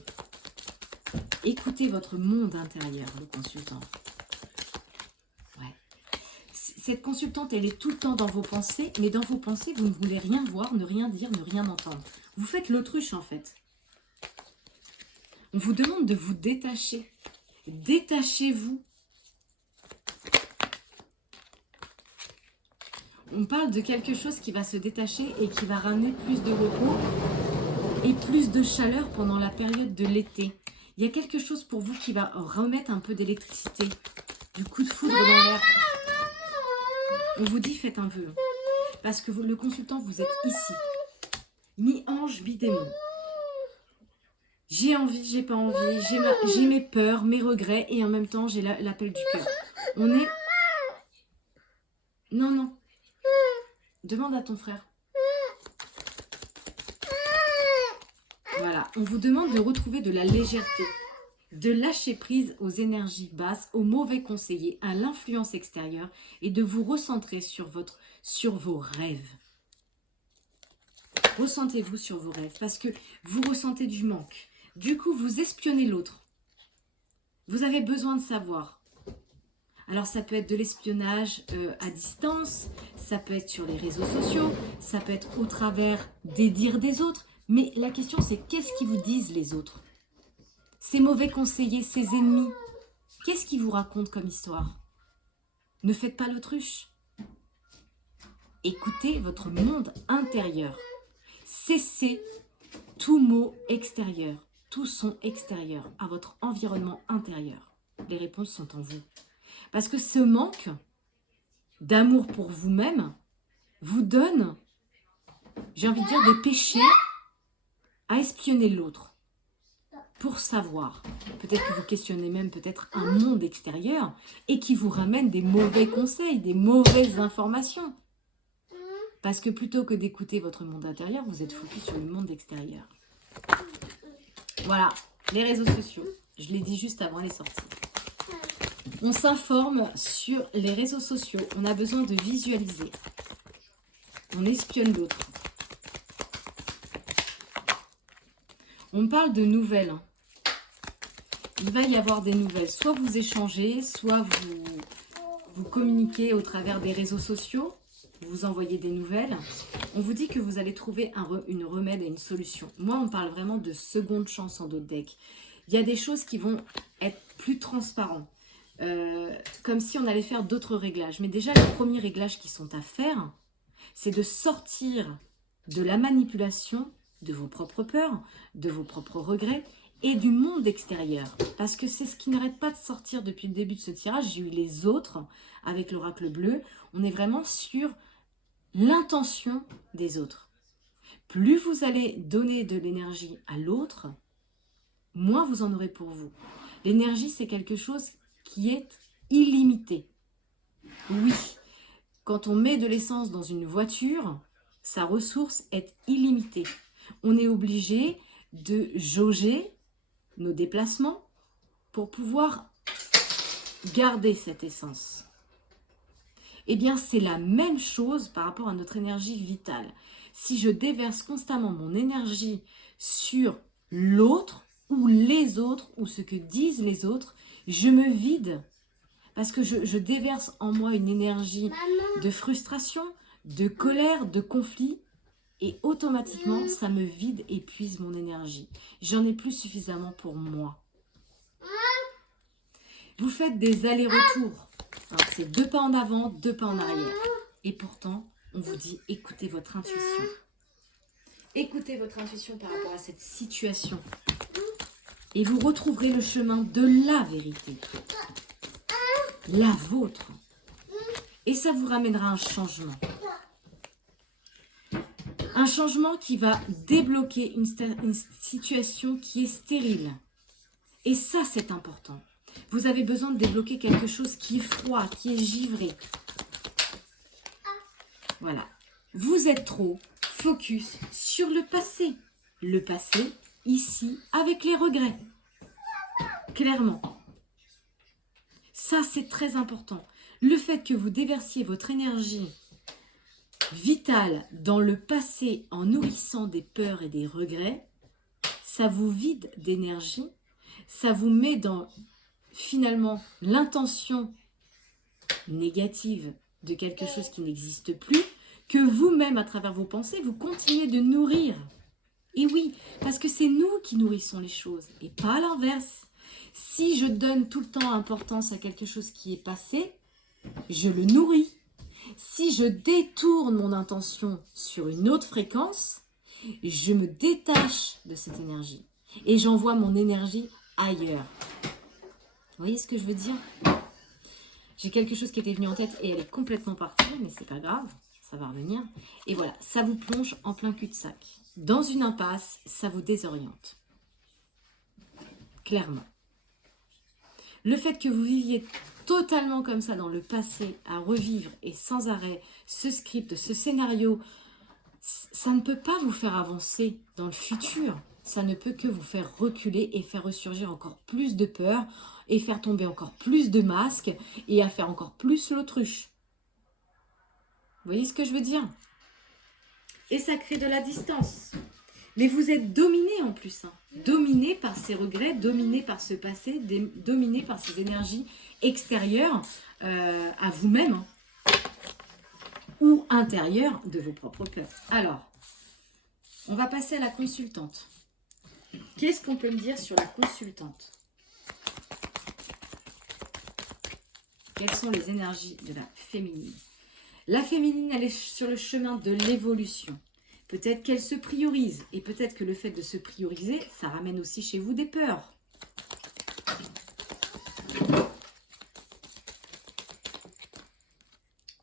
Écoutez votre monde intérieur, le consultant. Ouais. Cette consultante, elle est tout le temps dans vos pensées, mais dans vos pensées, vous ne voulez rien voir, ne rien dire, ne rien entendre. Vous faites l'autruche, en fait. On vous demande de vous détacher. Détachez-vous. On parle de quelque chose qui va se détacher et qui va ramener plus de repos et plus de chaleur pendant la période de l'été. Il y a quelque chose pour vous qui va remettre un peu d'électricité, du coup de foudre dans l'air. On vous dit faites un vœu. Parce que vous, le consultant, vous êtes ici. Mi-ange, mi-démon. J'ai envie, j'ai pas envie, j'ai mes peurs, mes regrets et en même temps j'ai l'appel du cœur. On est... Non, non. Demande à ton frère. Voilà, on vous demande de retrouver de la légèreté, de lâcher prise aux énergies basses, aux mauvais conseillers, à l'influence extérieure et de vous recentrer sur vos rêves. Ressentez-vous sur vos rêves parce que vous ressentez du manque. Du coup, vous espionnez l'autre. Vous avez besoin de savoir. Alors, ça peut être de l'espionnage à distance, ça peut être sur les réseaux sociaux, ça peut être au travers des dires des autres. Mais la question, c'est qu'est-ce qu'ils vous disent les autres? Ces mauvais conseillers, ces ennemis, qu'est-ce qu'ils vous racontent comme histoire? Ne faites pas l'autruche. Écoutez votre monde intérieur. Cessez tout mot extérieur, tout son extérieur à votre environnement intérieur. Les réponses sont en vous. Parce que ce manque d'amour pour vous-même vous donne, j'ai envie de dire, des péchés à espionner l'autre pour savoir. Peut-être que vous questionnez même peut-être un monde extérieur et qui vous ramène des mauvais conseils, des mauvaises informations. Parce que plutôt que d'écouter votre monde intérieur, vous êtes focus sur le monde extérieur. Voilà, les réseaux sociaux. Je l'ai dit juste avant les sorties. On s'informe sur les réseaux sociaux. On a besoin de visualiser. On espionne l'autre. On parle de nouvelles. Il va y avoir des nouvelles. Soit vous échangez, soit vous communiquez au travers des réseaux sociaux. Vous envoyez des nouvelles. On vous dit que vous allez trouver une remède et une solution. Moi, on parle vraiment de seconde chance en d'autres decks. Il y a des choses qui vont être plus transparentes. Comme si on allait faire d'autres réglages. Mais déjà, les premiers réglages qui sont à faire, c'est de sortir de la manipulation de vos propres peurs, de vos propres regrets et du monde extérieur. Parce que c'est ce qui n'arrête pas de sortir depuis le début de ce tirage. J'ai eu les autres avec l'oracle bleu. On est vraiment sur l'intention des autres. Plus vous allez donner de l'énergie à l'autre, moins vous en aurez pour vous. L'énergie, c'est quelque chose qui est illimité. Oui, quand on met de l'essence dans une voiture, sa ressource est illimitée. On est obligé de jauger nos déplacements pour pouvoir garder cette essence. Eh bien, c'est la même chose par rapport à notre énergie vitale. Si je déverse constamment mon énergie sur l'autre ou les autres ou ce que disent les autres, je me vide parce que je déverse en moi une énergie de frustration, de colère, de conflit et automatiquement, ça me vide et épuise mon énergie. J'en ai plus suffisamment pour moi. Vous faites des allers-retours. C'est 2 pas en avant, 2 pas en arrière. Et pourtant, on vous dit, écoutez votre intuition. Écoutez votre intuition par rapport à cette situation. Et vous retrouverez le chemin de la vérité. La vôtre. Et ça vous ramènera un changement. Un changement qui va débloquer une situation qui est stérile. Et ça, c'est important. Vous avez besoin de débloquer quelque chose qui est froid, qui est givré. Voilà. Vous êtes trop focus sur le passé. Le passé, ici, avec les regrets. Clairement. Ça, c'est très important. Le fait que vous déversiez votre énergie vitale dans le passé en nourrissant des peurs et des regrets, ça vous vide d'énergie, ça vous met dans finalement l'intention négative de quelque chose qui n'existe plus, que vous-même à travers vos pensées, vous continuez de nourrir. Et oui, parce que c'est nous qui nourrissons les choses et pas l'inverse. Si je donne tout le temps importance à quelque chose qui est passé, je le nourris. Si je détourne mon intention sur une autre fréquence, je me détache de cette énergie et j'envoie mon énergie ailleurs. Vous voyez ce que je veux dire? J'ai quelque chose qui était venu en tête et elle est complètement partie, mais c'est pas grave, ça va revenir. Et voilà, ça vous plonge en plein cul-de-sac. Dans une impasse, ça vous désoriente. Clairement. Le fait que vous viviez totalement comme ça dans le passé, à revivre et sans arrêt ce script, ce scénario, ça ne peut pas vous faire avancer dans le futur. Ça ne peut que vous faire reculer et faire ressurgir encore plus de peur et faire tomber encore plus de masques et à faire encore plus l'autruche. Vous voyez ce que je veux dire? Et ça crée de la distance. Mais vous êtes dominé en plus. Dominé par ces regrets, dominé par ce passé, dominé par ces énergies extérieures à vous-même ou intérieures de vos propres peurs. Alors, on va passer à la consultante. Qu'est-ce qu'on peut me dire sur la consultante? Quelles sont les énergies de la féminine? La féminine, elle est sur le chemin de l'évolution. Peut-être qu'elle se priorise. Et peut-être que le fait de se prioriser, ça ramène aussi chez vous des peurs.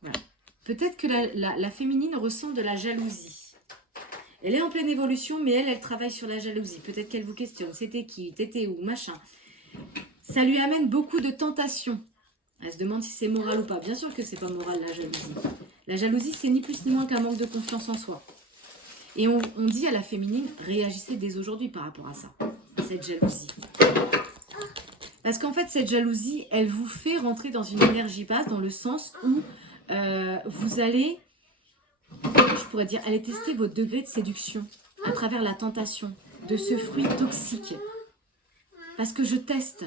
Voilà. Peut-être que la féminine ressent de la jalousie. Elle est en pleine évolution, mais elle travaille sur la jalousie. Peut-être qu'elle vous questionne. C'était qui? T'étais où? Machin. Ça lui amène beaucoup de tentations. Elle se demande si c'est moral ou pas. Bien sûr que c'est pas moral, la jalousie. La jalousie, c'est ni plus ni moins qu'un manque de confiance en soi. Et on dit à la féminine, réagissez dès aujourd'hui par rapport à ça, cette jalousie. Parce qu'en fait, cette jalousie, elle vous fait rentrer dans une énergie basse, dans le sens où vous allez, je pourrais dire, aller tester votre degré de séduction à travers la tentation de ce fruit toxique. Parce que je teste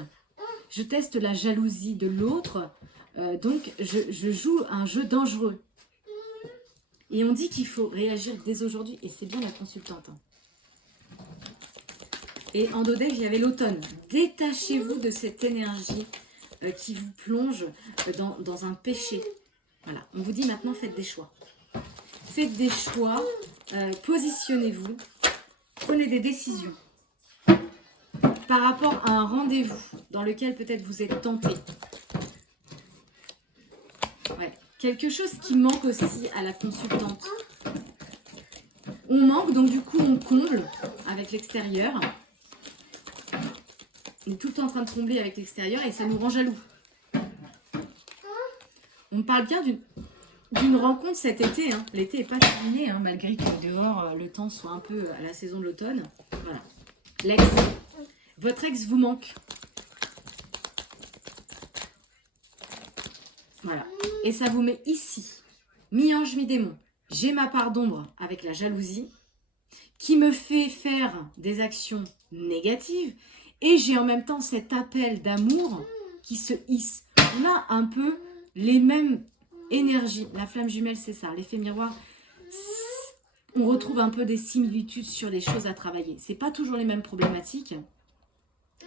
la jalousie de l'autre, donc je joue un jeu dangereux. Et on dit qu'il faut réagir dès aujourd'hui, et c'est bien la consultante. Et en Dodec, il y avait l'automne. Détachez-vous de cette énergie qui vous plonge dans un péché. Voilà, on vous dit maintenant, faites des choix. Faites des choix, positionnez-vous, prenez des décisions. Par rapport à un rendez-vous dans lequel peut-être vous êtes tenté. Ouais. Quelque chose qui manque aussi à la consultante. On manque, donc du coup on comble avec l'extérieur. On est tout le temps en train de combler avec l'extérieur et ça nous rend jaloux. On parle bien d'une rencontre cet été. Hein. L'été n'est pas terminé, hein, malgré que dehors le temps soit un peu à la saison de l'automne. Voilà. Votre ex vous manque. Voilà. Et ça vous met ici, mi-ange, mi-démon. J'ai ma part d'ombre avec la jalousie qui me fait faire des actions négatives et j'ai en même temps cet appel d'amour qui se hisse. On a un peu les mêmes énergies. La flamme jumelle, c'est ça. L'effet miroir, on retrouve un peu des similitudes sur les choses à travailler. C'est pas toujours les mêmes problématiques.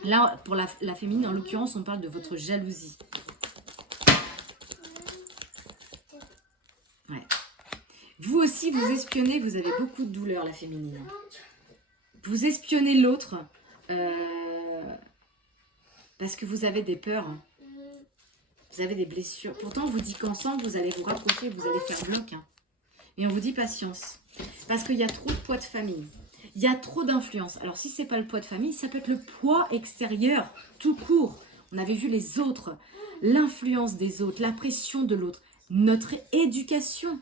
Là, pour la féminine, en l'occurrence, on parle de votre jalousie. Ouais. Vous aussi, vous espionnez, vous avez beaucoup de douleur, la féminine. Vous espionnez l'autre parce que vous avez des peurs. Vous avez des blessures. Pourtant, on vous dit qu'ensemble, vous allez vous rapprocher, vous allez faire bloc. Et on vous dit patience. Parce qu'il y a trop de poids de famille. Il y a trop d'influence. Alors, si ce n'est pas le poids de famille, ça peut être le poids extérieur, tout court. On avait vu les autres, l'influence des autres, la pression de l'autre, notre éducation,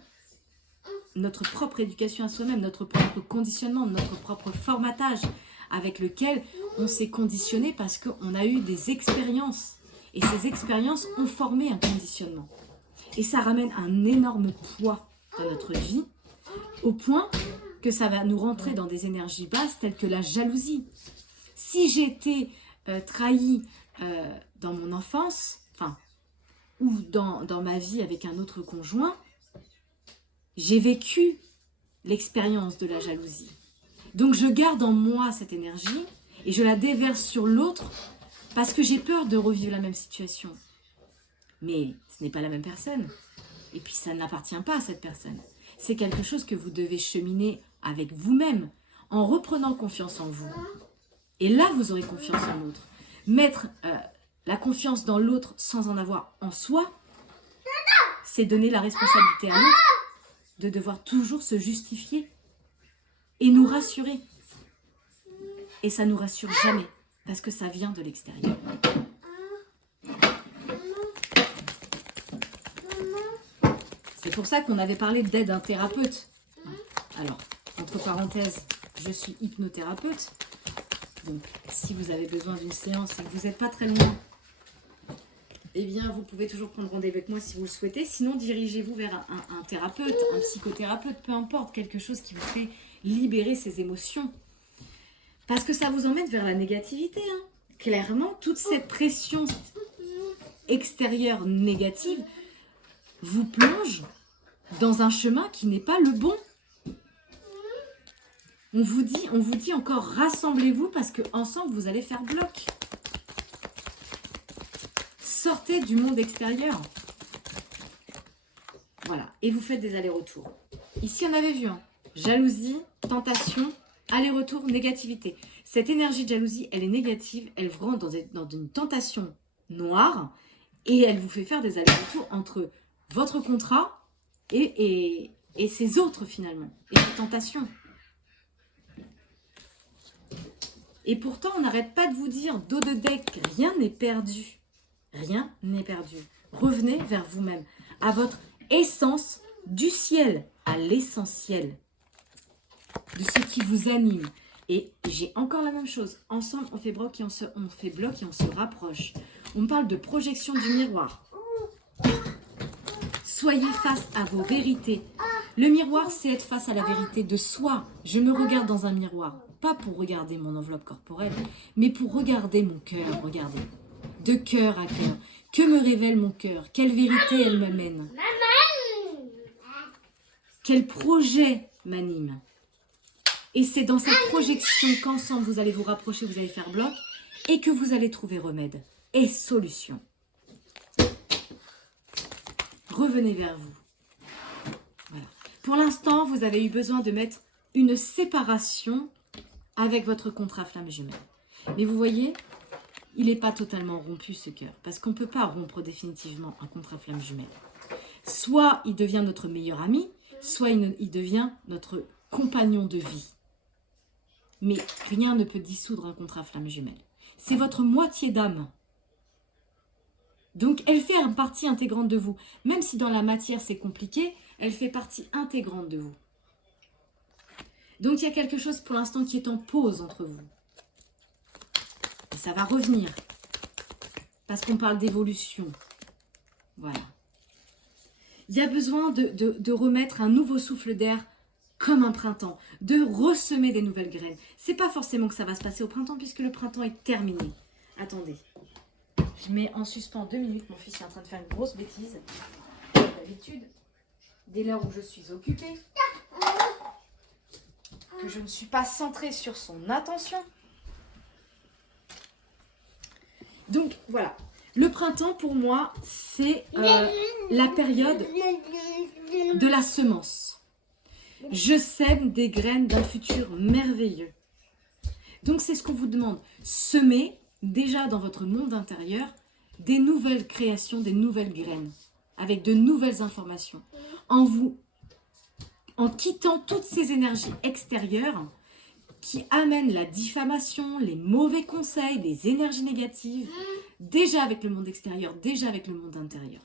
notre propre éducation à soi-même, notre propre conditionnement, notre propre formatage avec lequel on s'est conditionné parce qu'on a eu des expériences. Et ces expériences ont formé un conditionnement. Et ça ramène un énorme poids dans notre vie, au point que ça va nous rentrer dans des énergies basses telles que la jalousie. Si j'ai été trahie dans mon enfance, ou dans ma vie avec un autre conjoint, j'ai vécu l'expérience de la jalousie. Donc je garde en moi cette énergie et je la déverse sur l'autre parce que j'ai peur de revivre la même situation. Mais ce n'est pas la même personne. Et puis ça n'appartient pas à cette personne. C'est quelque chose que vous devez cheminer avec vous-même, en reprenant confiance en vous. Et là, vous aurez confiance en l'autre. Mettre la confiance dans l'autre sans en avoir en soi, c'est donner la responsabilité à l'autre de devoir toujours se justifier et nous rassurer. Et ça ne nous rassure jamais, parce que ça vient de l'extérieur. pour ça qu'on avait parlé d'aide d'un thérapeute. Alors, entre parenthèses, je suis hypnothérapeute. Donc, si vous avez besoin d'une séance et que vous n'êtes pas très loin, eh bien, vous pouvez toujours prendre rendez-vous avec moi si vous le souhaitez. Sinon, dirigez-vous vers un thérapeute, un psychothérapeute, peu importe, quelque chose qui vous fait libérer ces émotions. Parce que ça vous emmène vers la négativité. Hein. Clairement, toute cette pression extérieure négative vous plonge dans un chemin qui n'est pas le bon. On vous dit encore, rassemblez-vous parce qu'ensemble, vous allez faire bloc. Sortez du monde extérieur. Voilà. Et vous faites des allers-retours. Ici, on avait vu. Hein. Jalousie, tentation, aller-retour, négativité. Cette énergie de jalousie, elle est négative. Elle vous rentre dans une tentation noire. Et elle vous fait faire des allers-retours entre votre contrat et ces autres, finalement. Et ces tentations. Et pourtant, on n'arrête pas de vous dire, dos de deck, rien n'est perdu. Rien n'est perdu. Revenez vers vous-même, à votre essence du ciel, à l'essentiel de ce qui vous anime. Et j'ai encore la même chose. Ensemble, on fait bloc et on se rapproche. On parle de projection du miroir. Soyez face à vos vérités. Le miroir, c'est être face à la vérité de soi. Je me regarde dans un miroir. Pas pour regarder mon enveloppe corporelle, mais pour regarder mon cœur. Regardez. De cœur à cœur. Que me révèle mon cœur? Quelle vérité elle m'amène? Quel projet m'anime? Et c'est dans cette projection qu'ensemble vous allez vous rapprocher, vous allez faire bloc et que vous allez trouver remède et solution. Revenez vers vous. Voilà. Pour l'instant, vous avez eu besoin de mettre une séparation avec votre contrat flamme jumelle. Mais vous voyez, il n'est pas totalement rompu ce cœur, parce qu'on ne peut pas rompre définitivement un contrat flamme jumelle. Soit il devient notre meilleur ami, soit il devient notre compagnon de vie. Mais rien ne peut dissoudre un contrat flamme jumelle. C'est votre moitié d'âme. Donc elle fait partie intégrante de vous. Même si dans la matière c'est compliqué, elle fait partie intégrante de vous. Donc il y a quelque chose pour l'instant qui est en pause entre vous. Et ça va revenir. Parce qu'on parle d'évolution. Voilà. Il y a besoin de remettre un nouveau souffle d'air comme un printemps. De ressemer des nouvelles graines. C'est pas forcément que ça va se passer au printemps puisque le printemps est terminé. Attendez. Je mets en suspens 2 minutes. Mon fils est en train de faire une grosse bêtise. D'habitude, dès l'heure où je suis occupée, que je ne suis pas centrée sur son attention. Donc voilà, le printemps pour moi, c'est la période de la semence. Je sème des graines d'un futur merveilleux. Donc c'est ce qu'on vous demande. Semez déjà dans votre monde intérieur des nouvelles créations, des nouvelles graines, avec de nouvelles informations. En quittant toutes ces énergies extérieures qui amènent la diffamation, les mauvais conseils, les énergies négatives, déjà avec le monde extérieur, déjà avec le monde intérieur,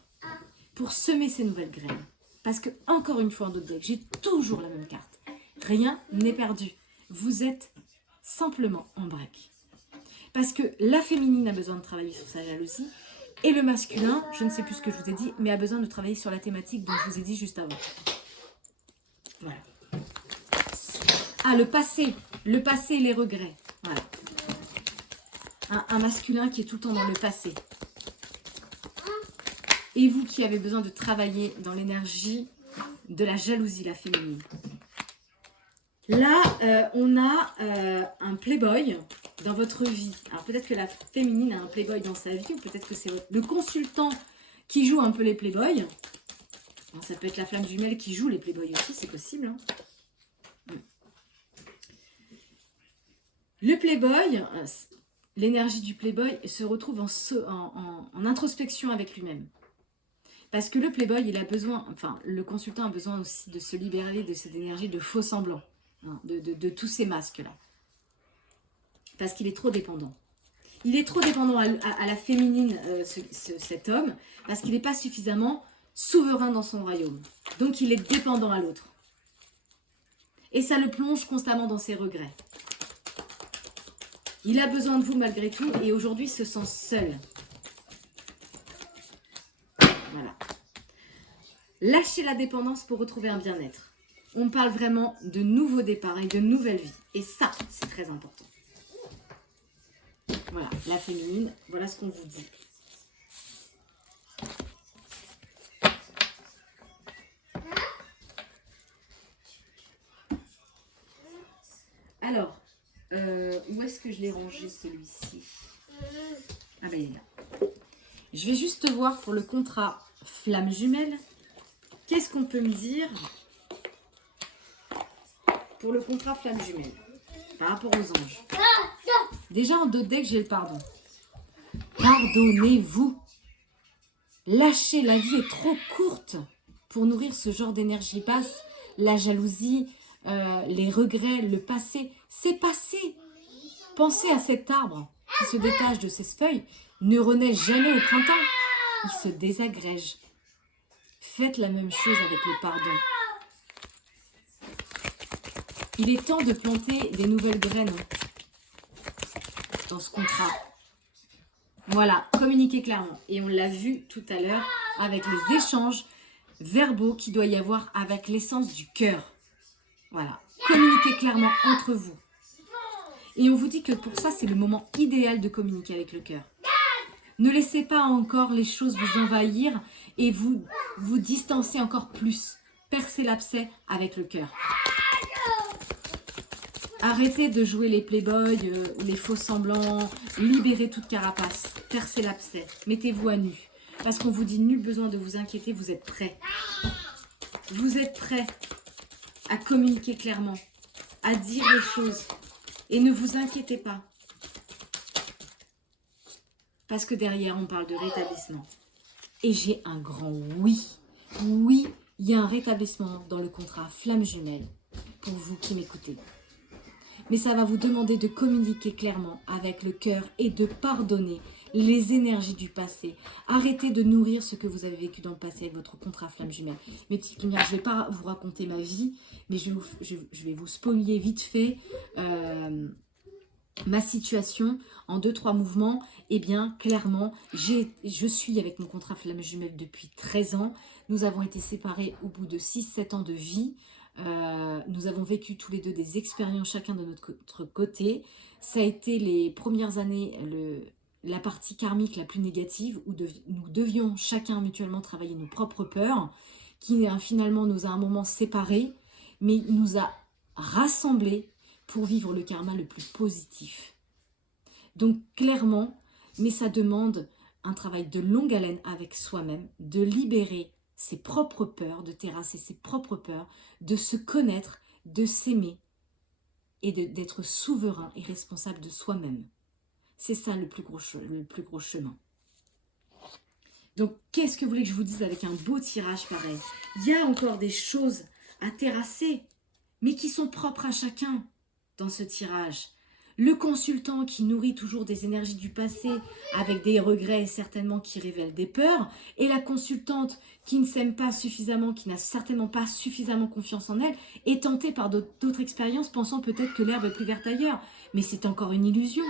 pour semer ces nouvelles graines. Parce que, encore une fois en d'autres decks, j'ai toujours la même carte. Rien n'est perdu. Vous êtes simplement en break. Parce que la féminine a besoin de travailler sur sa jalousie, et le masculin, je ne sais plus ce que je vous ai dit, mais a besoin de travailler sur la thématique dont je vous ai dit juste avant. Voilà. Ah, le passé et les regrets. Voilà. Un masculin qui est tout le temps dans le passé. Et vous qui avez besoin de travailler dans l'énergie de la jalousie, la féminine. Là, on a un playboy dans votre vie. Alors peut-être que la féminine a un playboy dans sa vie, ou peut-être que c'est le consultant qui joue un peu les playboys. Alors, ça peut être la flamme jumelle qui joue les playboys aussi, c'est possible. Hein. Le playboy, l'énergie du playboy se retrouve en introspection avec lui-même. Parce que le playboy, il a besoin, enfin, le consultant a besoin aussi de se libérer de cette énergie de faux semblants, hein, de tous ces masques-là. Parce qu'il est trop dépendant. Il est trop dépendant à la féminine, cet homme, parce qu'il n'est pas suffisamment souverain dans son royaume. Donc il est dépendant à l'autre. Et ça le plonge constamment dans ses regrets. Il a besoin de vous malgré tout et aujourd'hui il se sent seul. Voilà. Lâchez la dépendance pour retrouver un bien-être. On parle vraiment de nouveaux départs et de nouvelles vies. Et ça, c'est très important. Voilà, la féminine, voilà ce qu'on vous dit. Alors, où est-ce que je l'ai rangé celui-ci? Ah ben il est là. Je vais juste voir pour le contrat flamme jumelle. Qu'est-ce qu'on peut me dire pour le contrat flamme jumelle par rapport aux anges? Déjà en 2 decks, j'ai le pardon. Pardonnez-vous. Lâchez, la vie est trop courte pour nourrir ce genre d'énergie basse. La jalousie, les regrets, le passé. C'est passé. Pensez à cet arbre qui se détache de ses feuilles. Ne renaît jamais au printemps. Il se désagrège. Faites la même chose avec le pardon. Il est temps de planter des nouvelles graines dans ce contrat. Voilà, communiquez clairement. Et on l'a vu tout à l'heure avec les échanges verbaux qu'il doit y avoir avec l'essence du cœur. Voilà, communiquez clairement entre vous. Et on vous dit que pour ça, c'est le moment idéal de communiquer avec le cœur. Ne laissez pas encore les choses vous envahir et vous distancer encore plus. Percez l'abcès avec le cœur. Arrêtez de jouer les playboys, les faux semblants, libérez toute carapace, percez l'abcès, mettez-vous à nu. Parce qu'on vous dit nul besoin de vous inquiéter, vous êtes prêts. Vous êtes prêts à communiquer clairement, à dire les choses. Et ne vous inquiétez pas. Parce que derrière, on parle de rétablissement. Et j'ai un grand oui. Oui, il y a un rétablissement dans le contrat flamme jumelle pour vous qui m'écoutez. Mais ça va vous demander de communiquer clairement avec le cœur et de pardonner les énergies du passé. Arrêtez de nourrir ce que vous avez vécu dans le passé avec votre contrat flamme jumelle. Mes petites lumières, je ne vais pas vous raconter ma vie, mais je vais vous spolier vite fait ma situation en 2-3 mouvements. Eh bien, clairement, je suis avec mon contrat flamme jumelle depuis 13 ans. Nous avons été séparés au bout de 6-7 ans de vie. Nous avons vécu tous les deux des expériences chacun de notre côté. Ça a été les premières années la partie karmique la plus négative où nous devions chacun mutuellement travailler nos propres peurs qui finalement nous a un moment séparés mais nous a rassemblés pour vivre le karma le plus positif. Donc clairement, mais ça demande un travail de longue haleine avec soi-même, de libérer ses propres peurs, de terrasser ses propres peurs, de se connaître, de s'aimer et d'être souverain et responsable de soi-même. C'est ça le plus gros chemin. Donc, qu'est-ce que vous voulez que je vous dise avec un beau tirage pareil? Il y a encore des choses à terrasser, mais qui sont propres à chacun dans ce tirage. Le consultant qui nourrit toujours des énergies du passé avec des regrets et certainement qui révèle des peurs, et la consultante qui ne s'aime pas suffisamment, qui n'a certainement pas suffisamment confiance en elle, est tentée par d'autres expériences pensant peut-être que l'herbe est plus verte ailleurs. Mais c'est encore une illusion.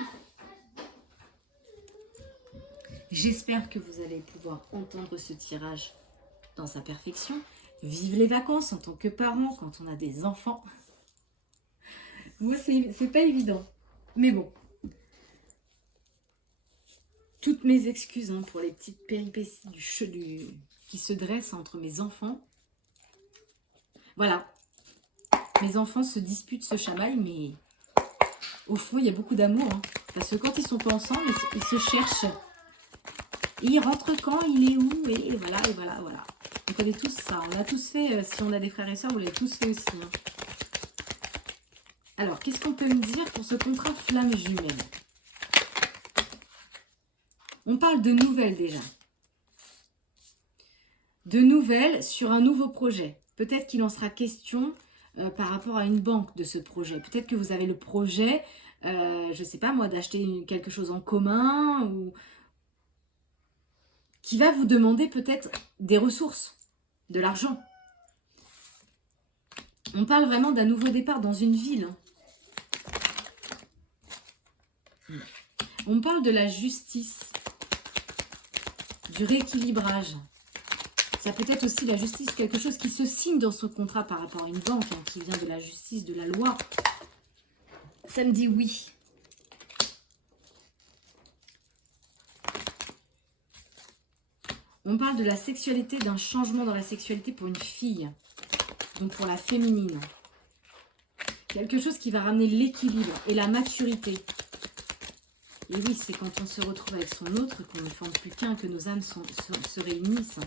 J'espère que vous allez pouvoir entendre ce tirage dans sa perfection. Vive les vacances en tant que parent quand on a des enfants. Moi, c'est pas évident. Mais bon, toutes mes excuses pour les petites péripéties qui se dressent entre mes enfants. Voilà, mes enfants se disputent, se chamaillent, mais au fond, il y a beaucoup d'amour. Parce que quand ils sont pas ensemble, ils se cherchent. Il rentre quand, il est où, et voilà, et voilà, voilà. On connaît tous ça, on l'a tous fait, si on a des frères et sœurs, on l'a tous fait aussi. Alors, qu'est-ce qu'on peut me dire pour ce contrat flamme jumelle? On parle de nouvelles déjà. De nouvelles sur un nouveau projet. Peut-être qu'il en sera question par rapport à une banque de ce projet. Peut-être que vous avez le projet, je ne sais pas moi, d'acheter quelque chose en commun ou qui va vous demander peut-être des ressources, de l'argent. On parle vraiment d'un nouveau départ dans une ville. On parle de la justice, du rééquilibrage. Ça peut être aussi la justice, quelque chose qui se signe dans son contrat par rapport à une banque, hein, qui vient de la justice, de la loi. Ça me dit oui. On parle de la sexualité, d'un changement dans la sexualité pour une fille, donc pour la féminine. Quelque chose qui va ramener l'équilibre et la maturité. Et oui, c'est quand on se retrouve avec son autre qu'on ne forme plus qu'un, que nos âmes se réunissent.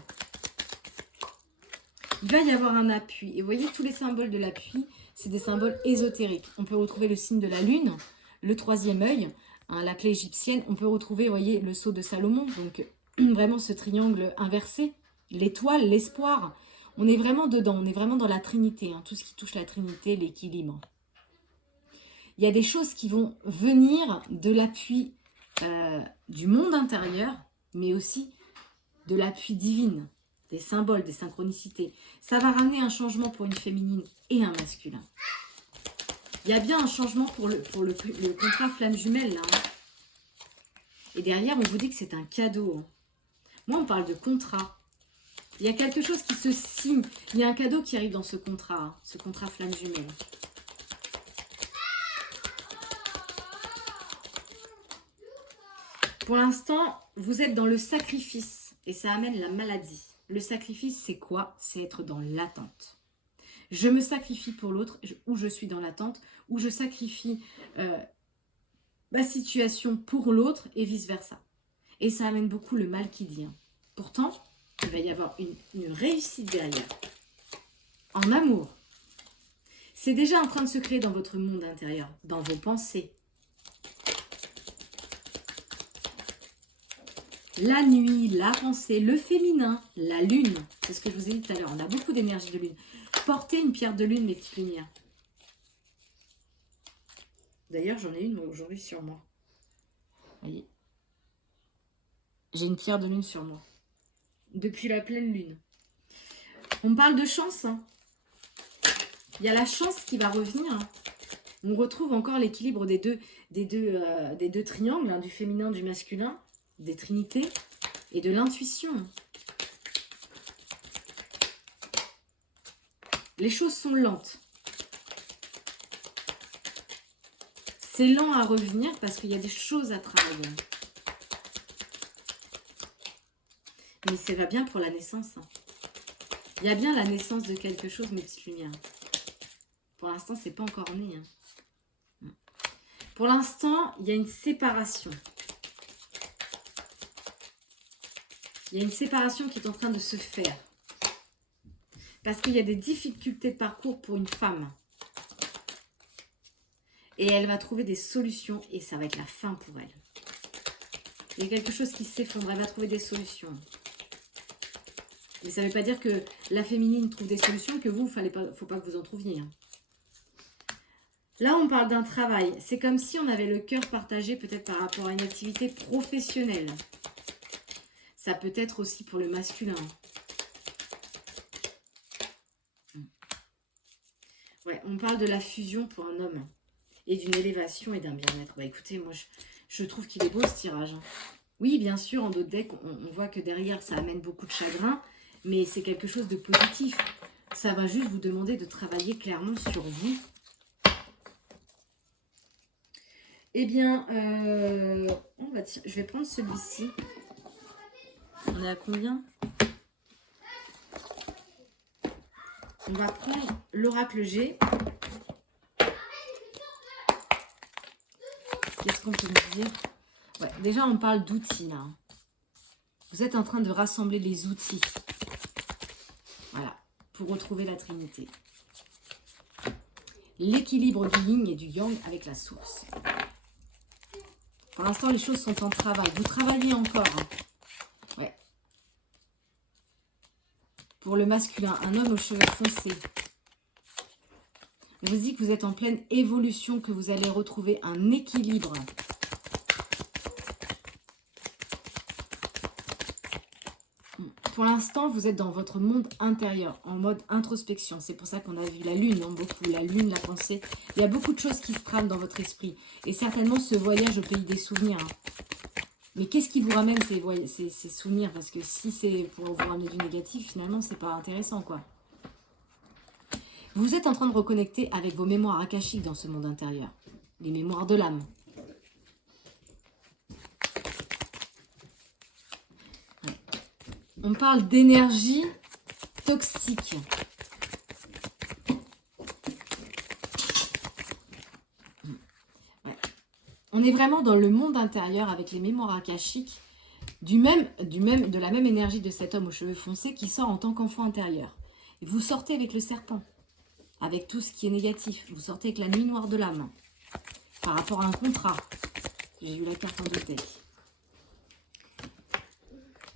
Il va y avoir un appui. Et vous voyez, tous les symboles de l'appui, c'est des symboles ésotériques. On peut retrouver le signe de la lune, le troisième œil, hein, la clé égyptienne. On peut retrouver, vous voyez, le sceau de Salomon. Donc, vraiment ce triangle inversé. L'étoile, l'espoir. On est vraiment dedans. On est vraiment dans la Trinité. Hein, tout ce qui touche la Trinité, l'équilibre. Il y a des choses qui vont venir de l'appui du monde intérieur, mais aussi de l'appui divin. Des symboles, des synchronicités. Ça va ramener un changement pour une féminine et un masculin. Il y a bien un changement pour le contrat flamme jumelle, là. Hein. Et derrière, on vous dit que c'est un cadeau. Hein. Moi, on parle de contrat. Il y a quelque chose qui se signe. Il y a un cadeau qui arrive dans ce contrat flamme jumelle. Pour l'instant, vous êtes dans le sacrifice et ça amène la maladie. Le sacrifice, c'est quoi? C'est être dans l'attente. Je me sacrifie pour l'autre, ou je suis dans l'attente, ou je sacrifie ma situation pour l'autre et vice-versa. Et ça amène beaucoup le mal qui vient. Pourtant, il va y avoir une réussite derrière. En amour. C'est déjà en train de se créer dans votre monde intérieur, dans vos pensées. La nuit, la pensée, le féminin, la lune. C'est ce que je vous ai dit tout à l'heure. On a beaucoup d'énergie de lune. Portez une pierre de lune, mes petites lumières. D'ailleurs, j'en ai une aujourd'hui sur moi. Vous voyez, j'ai une pierre de lune sur moi. Depuis la pleine lune. On parle de chance. Hein. Il y a la chance qui va revenir. On retrouve encore l'équilibre des deux triangles, hein, du féminin, du masculin. Des trinités et de l'intuition. Les choses sont lentes. C'est lent à revenir parce qu'il y a des choses à travailler. Mais ça va bien pour la naissance. Hein. Il y a bien la naissance de quelque chose, mes petites lumières. Pour l'instant, c'est pas encore né. Hein. Pour l'instant, il y a une séparation. Il y a une séparation qui est en train de se faire. Parce qu'il y a des difficultés de parcours pour une femme. Et elle va trouver des solutions et ça va être la fin pour elle. Il y a quelque chose qui s'effondre, elle va trouver des solutions. Mais ça ne veut pas dire que la féminine trouve des solutions, que vous, il ne faut pas que vous en trouviez. Hein. Là, on parle d'un travail. C'est comme si on avait le cœur partagé peut-être par rapport à une activité professionnelle. Ça peut être aussi pour le masculin. Ouais, on parle de la fusion pour un homme. Et d'une élévation et d'un bien-être. Bah écoutez, moi je trouve qu'il est beau ce tirage. Oui, bien sûr, en d'autres decks, on voit que derrière ça amène beaucoup de chagrin. Mais c'est quelque chose de positif. Ça va juste vous demander de travailler clairement sur vous. Eh bien, je vais prendre celui-ci. On est à combien? On va prendre l'oracle G. Qu'est-ce qu'on peut me dire? Ouais, déjà, on parle d'outils, là. Vous êtes en train de rassembler les outils. Voilà, pour retrouver la Trinité. L'équilibre du yin et du yang avec la source. Pour l'instant, les choses sont en travail. Vous travaillez encore. Hein. Ouais. Pour le masculin, un homme aux cheveux foncés. On vous dit que vous êtes en pleine évolution, que vous allez retrouver un équilibre. pour l'instant, vous êtes dans votre monde intérieur, en mode introspection. C'est pour ça qu'on a vu la lune, hein, beaucoup. La lune, la pensée. Il y a beaucoup de choses qui se trament dans votre esprit. Et certainement ce voyage au pays des souvenirs. Hein. Mais qu'est-ce qui vous ramène ces souvenirs? Parce que si c'est pour vous ramener du négatif, finalement, c'est pas intéressant, quoi. Vous êtes en train de reconnecter avec vos mémoires akashiques dans ce monde intérieur. Les mémoires de l'âme. On parle d'énergie toxique. Ouais. On est vraiment dans le monde intérieur avec les mémoires akashiques de la même énergie de cet homme aux cheveux foncés qui sort en tant qu'enfant intérieur. Et vous sortez avec le serpent, avec tout ce qui est négatif. Vous sortez avec la nuit noire de l'âme, par rapport à un contrat. J'ai eu la carte en deux decks.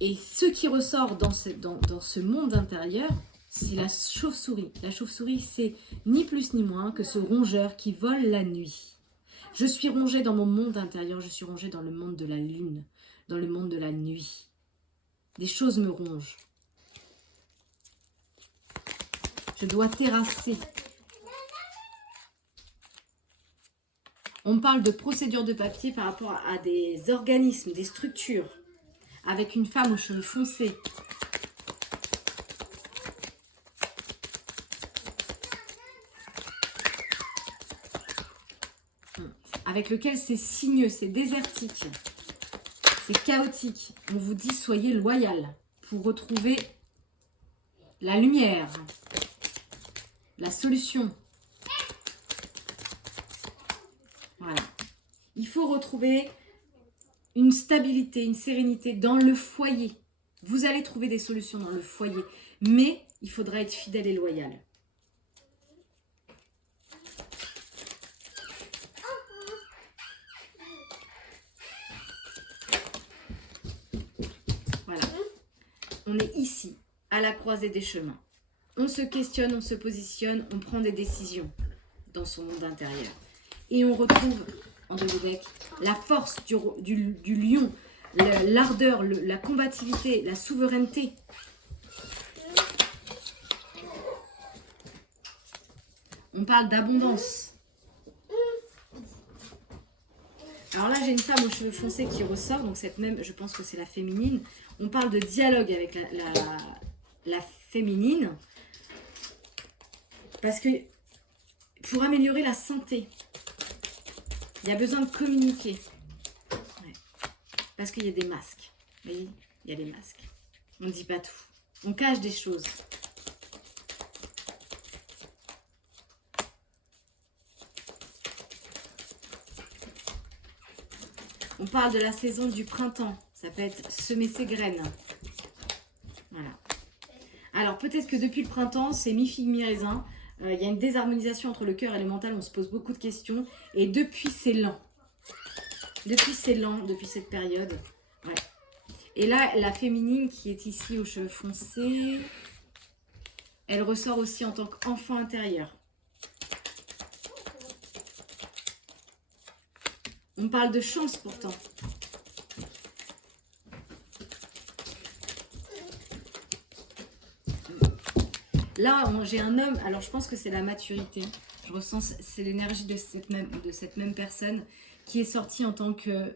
Et ce qui ressort dans ce monde intérieur, c'est la chauve-souris. La chauve-souris, c'est ni plus ni moins que ce rongeur qui vole la nuit. Je suis rongée dans mon monde intérieur, je suis rongée dans le monde de la lune, dans le monde de la nuit. Des choses me rongent. Je dois terrasser. On parle de procédure de papier par rapport à des organismes, des structures. Avec une femme aux cheveux foncés. Avec lequel c'est sinueux, c'est désertique. C'est chaotique. On vous dit soyez loyal pour retrouver la lumière, la solution. Voilà. Il faut retrouver une stabilité, une sérénité dans le foyer. Vous allez trouver des solutions dans le foyer, mais il faudra être fidèle et loyal. Voilà. On est ici, à la croisée des chemins. On se questionne, on se positionne, on prend des décisions dans son monde intérieur. Et on retrouve, en deux decks, la force du lion, l'ardeur, la combativité, la souveraineté. On parle d'abondance. Alors là, j'ai une femme aux cheveux foncés qui ressort, donc cette même, je pense que c'est la féminine. On parle de dialogue avec la féminine. Parce que pour améliorer la santé, il y a besoin de communiquer. Ouais. Parce qu'il y a des masques. Vous voyez, il y a des masques. On ne dit pas tout. On cache des choses. On parle de la saison du printemps. Ça peut être semer ses graines. Voilà. Alors, peut-être que depuis le printemps, c'est mi-figue, mi-raisin. Il y a une désharmonisation entre le cœur et le mental. On se pose beaucoup de questions. Et depuis, c'est lent. Depuis cette période. Ouais. Et là, la féminine qui est ici aux cheveux foncés, elle ressort aussi en tant qu'enfant intérieur. On parle de chance pourtant. Là, j'ai un homme, alors je pense que c'est la maturité. Je ressens, c'est l'énergie de cette même personne qui est sortie en tant que,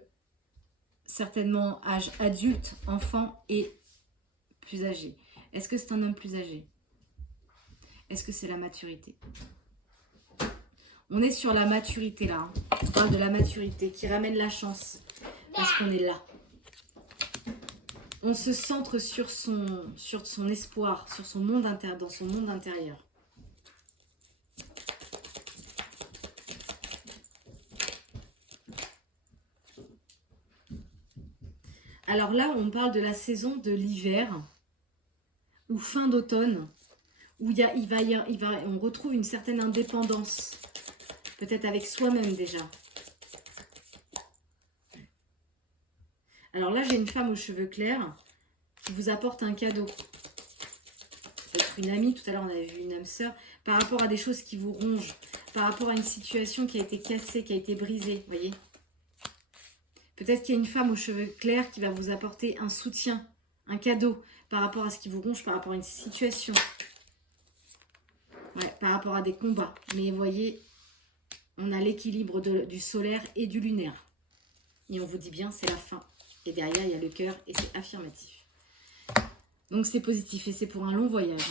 certainement, âge adulte, enfant et plus âgé. Est-ce que c'est un homme plus âgé? Est-ce que c'est la maturité? On est sur la maturité là. Hein. On parle de la maturité qui ramène la chance. Parce qu'on est là. On se centre sur son espoir, sur son monde intérieur, dans son monde intérieur. Alors là, on parle de la saison de l'hiver ou fin d'automne, où on retrouve une certaine indépendance, peut-être avec soi-même déjà. Alors là, j'ai une femme aux cheveux clairs qui vous apporte un cadeau. Ça peut être une amie, tout à l'heure on avait vu une âme sœur, par rapport à des choses qui vous rongent, par rapport à une situation qui a été cassée, qui a été brisée, vous voyez. Peut-être qu'il y a une femme aux cheveux clairs qui va vous apporter un soutien Un cadeau par rapport à ce qui vous ronge, par rapport à une situation. Ouais, par rapport à des combats. Mais vous voyez, on a l'équilibre du solaire et du lunaire. Et on vous dit bien, c'est la fin. Et derrière, il y a le cœur et c'est affirmatif. Donc c'est positif et c'est pour un long voyage.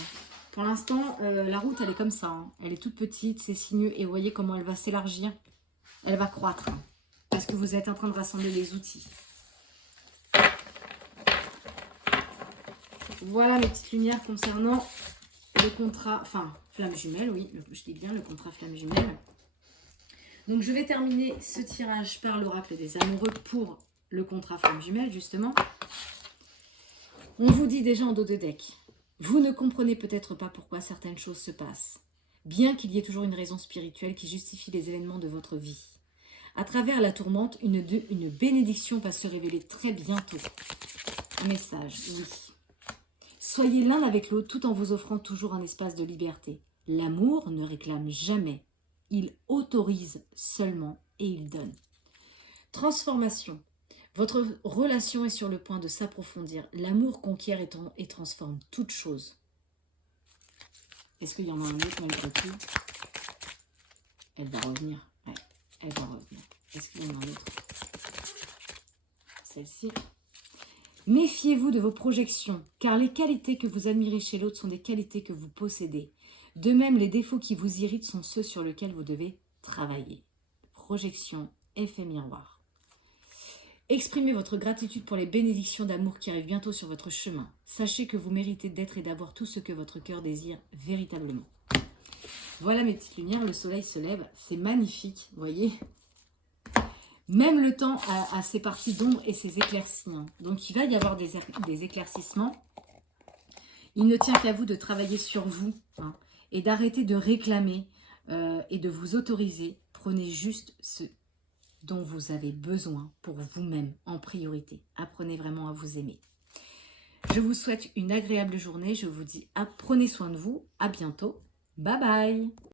Pour l'instant, la route, elle est comme ça. Hein. Elle est toute petite, c'est sinueux. Et vous voyez comment elle va s'élargir. Elle va croître. Hein, parce que vous êtes en train de rassembler les outils. Voilà mes petites lumières concernant le contrat, enfin, flamme jumelle, oui, je dis bien le contrat flamme jumelle. Donc, je vais terminer ce tirage par l'oracle des amoureux pour le contrat flamme jumelle, justement. On vous dit déjà en dos de deck, vous ne comprenez peut-être pas pourquoi certaines choses se passent, bien qu'il y ait toujours une raison spirituelle qui justifie les événements de votre vie. À travers la tourmente, une bénédiction va se révéler très bientôt. Un message, oui. Soyez l'un avec l'autre tout en vous offrant toujours un espace de liberté. L'amour ne réclame jamais. Il autorise seulement et il donne. Transformation. Votre relation est sur le point de s'approfondir. L'amour conquiert et transforme toute chose. Est-ce qu'il y en a un autre malgré tout? Elle va revenir. Ouais, elle va revenir. Est-ce qu'il y en a un autre? Celle-ci. Méfiez-vous de vos projections, car les qualités que vous admirez chez l'autre sont des qualités que vous possédez. De même, les défauts qui vous irritent sont ceux sur lesquels vous devez travailler. Projection, effet miroir. Exprimez votre gratitude pour les bénédictions d'amour qui arrivent bientôt sur votre chemin. Sachez que vous méritez d'être et d'avoir tout ce que votre cœur désire véritablement. Voilà mes petites lumières, le soleil se lève, c'est magnifique, vous voyez. Même le temps a ses parties d'ombre et ses éclaircies. Donc, il va y avoir des éclaircissements. Il ne tient qu'à vous de travailler sur vous et d'arrêter de réclamer et de vous autoriser. Prenez juste ce dont vous avez besoin pour vous-même en priorité. Apprenez vraiment à vous aimer. Je vous souhaite une agréable journée. Je vous dis prenez soin de vous. À bientôt. Bye bye.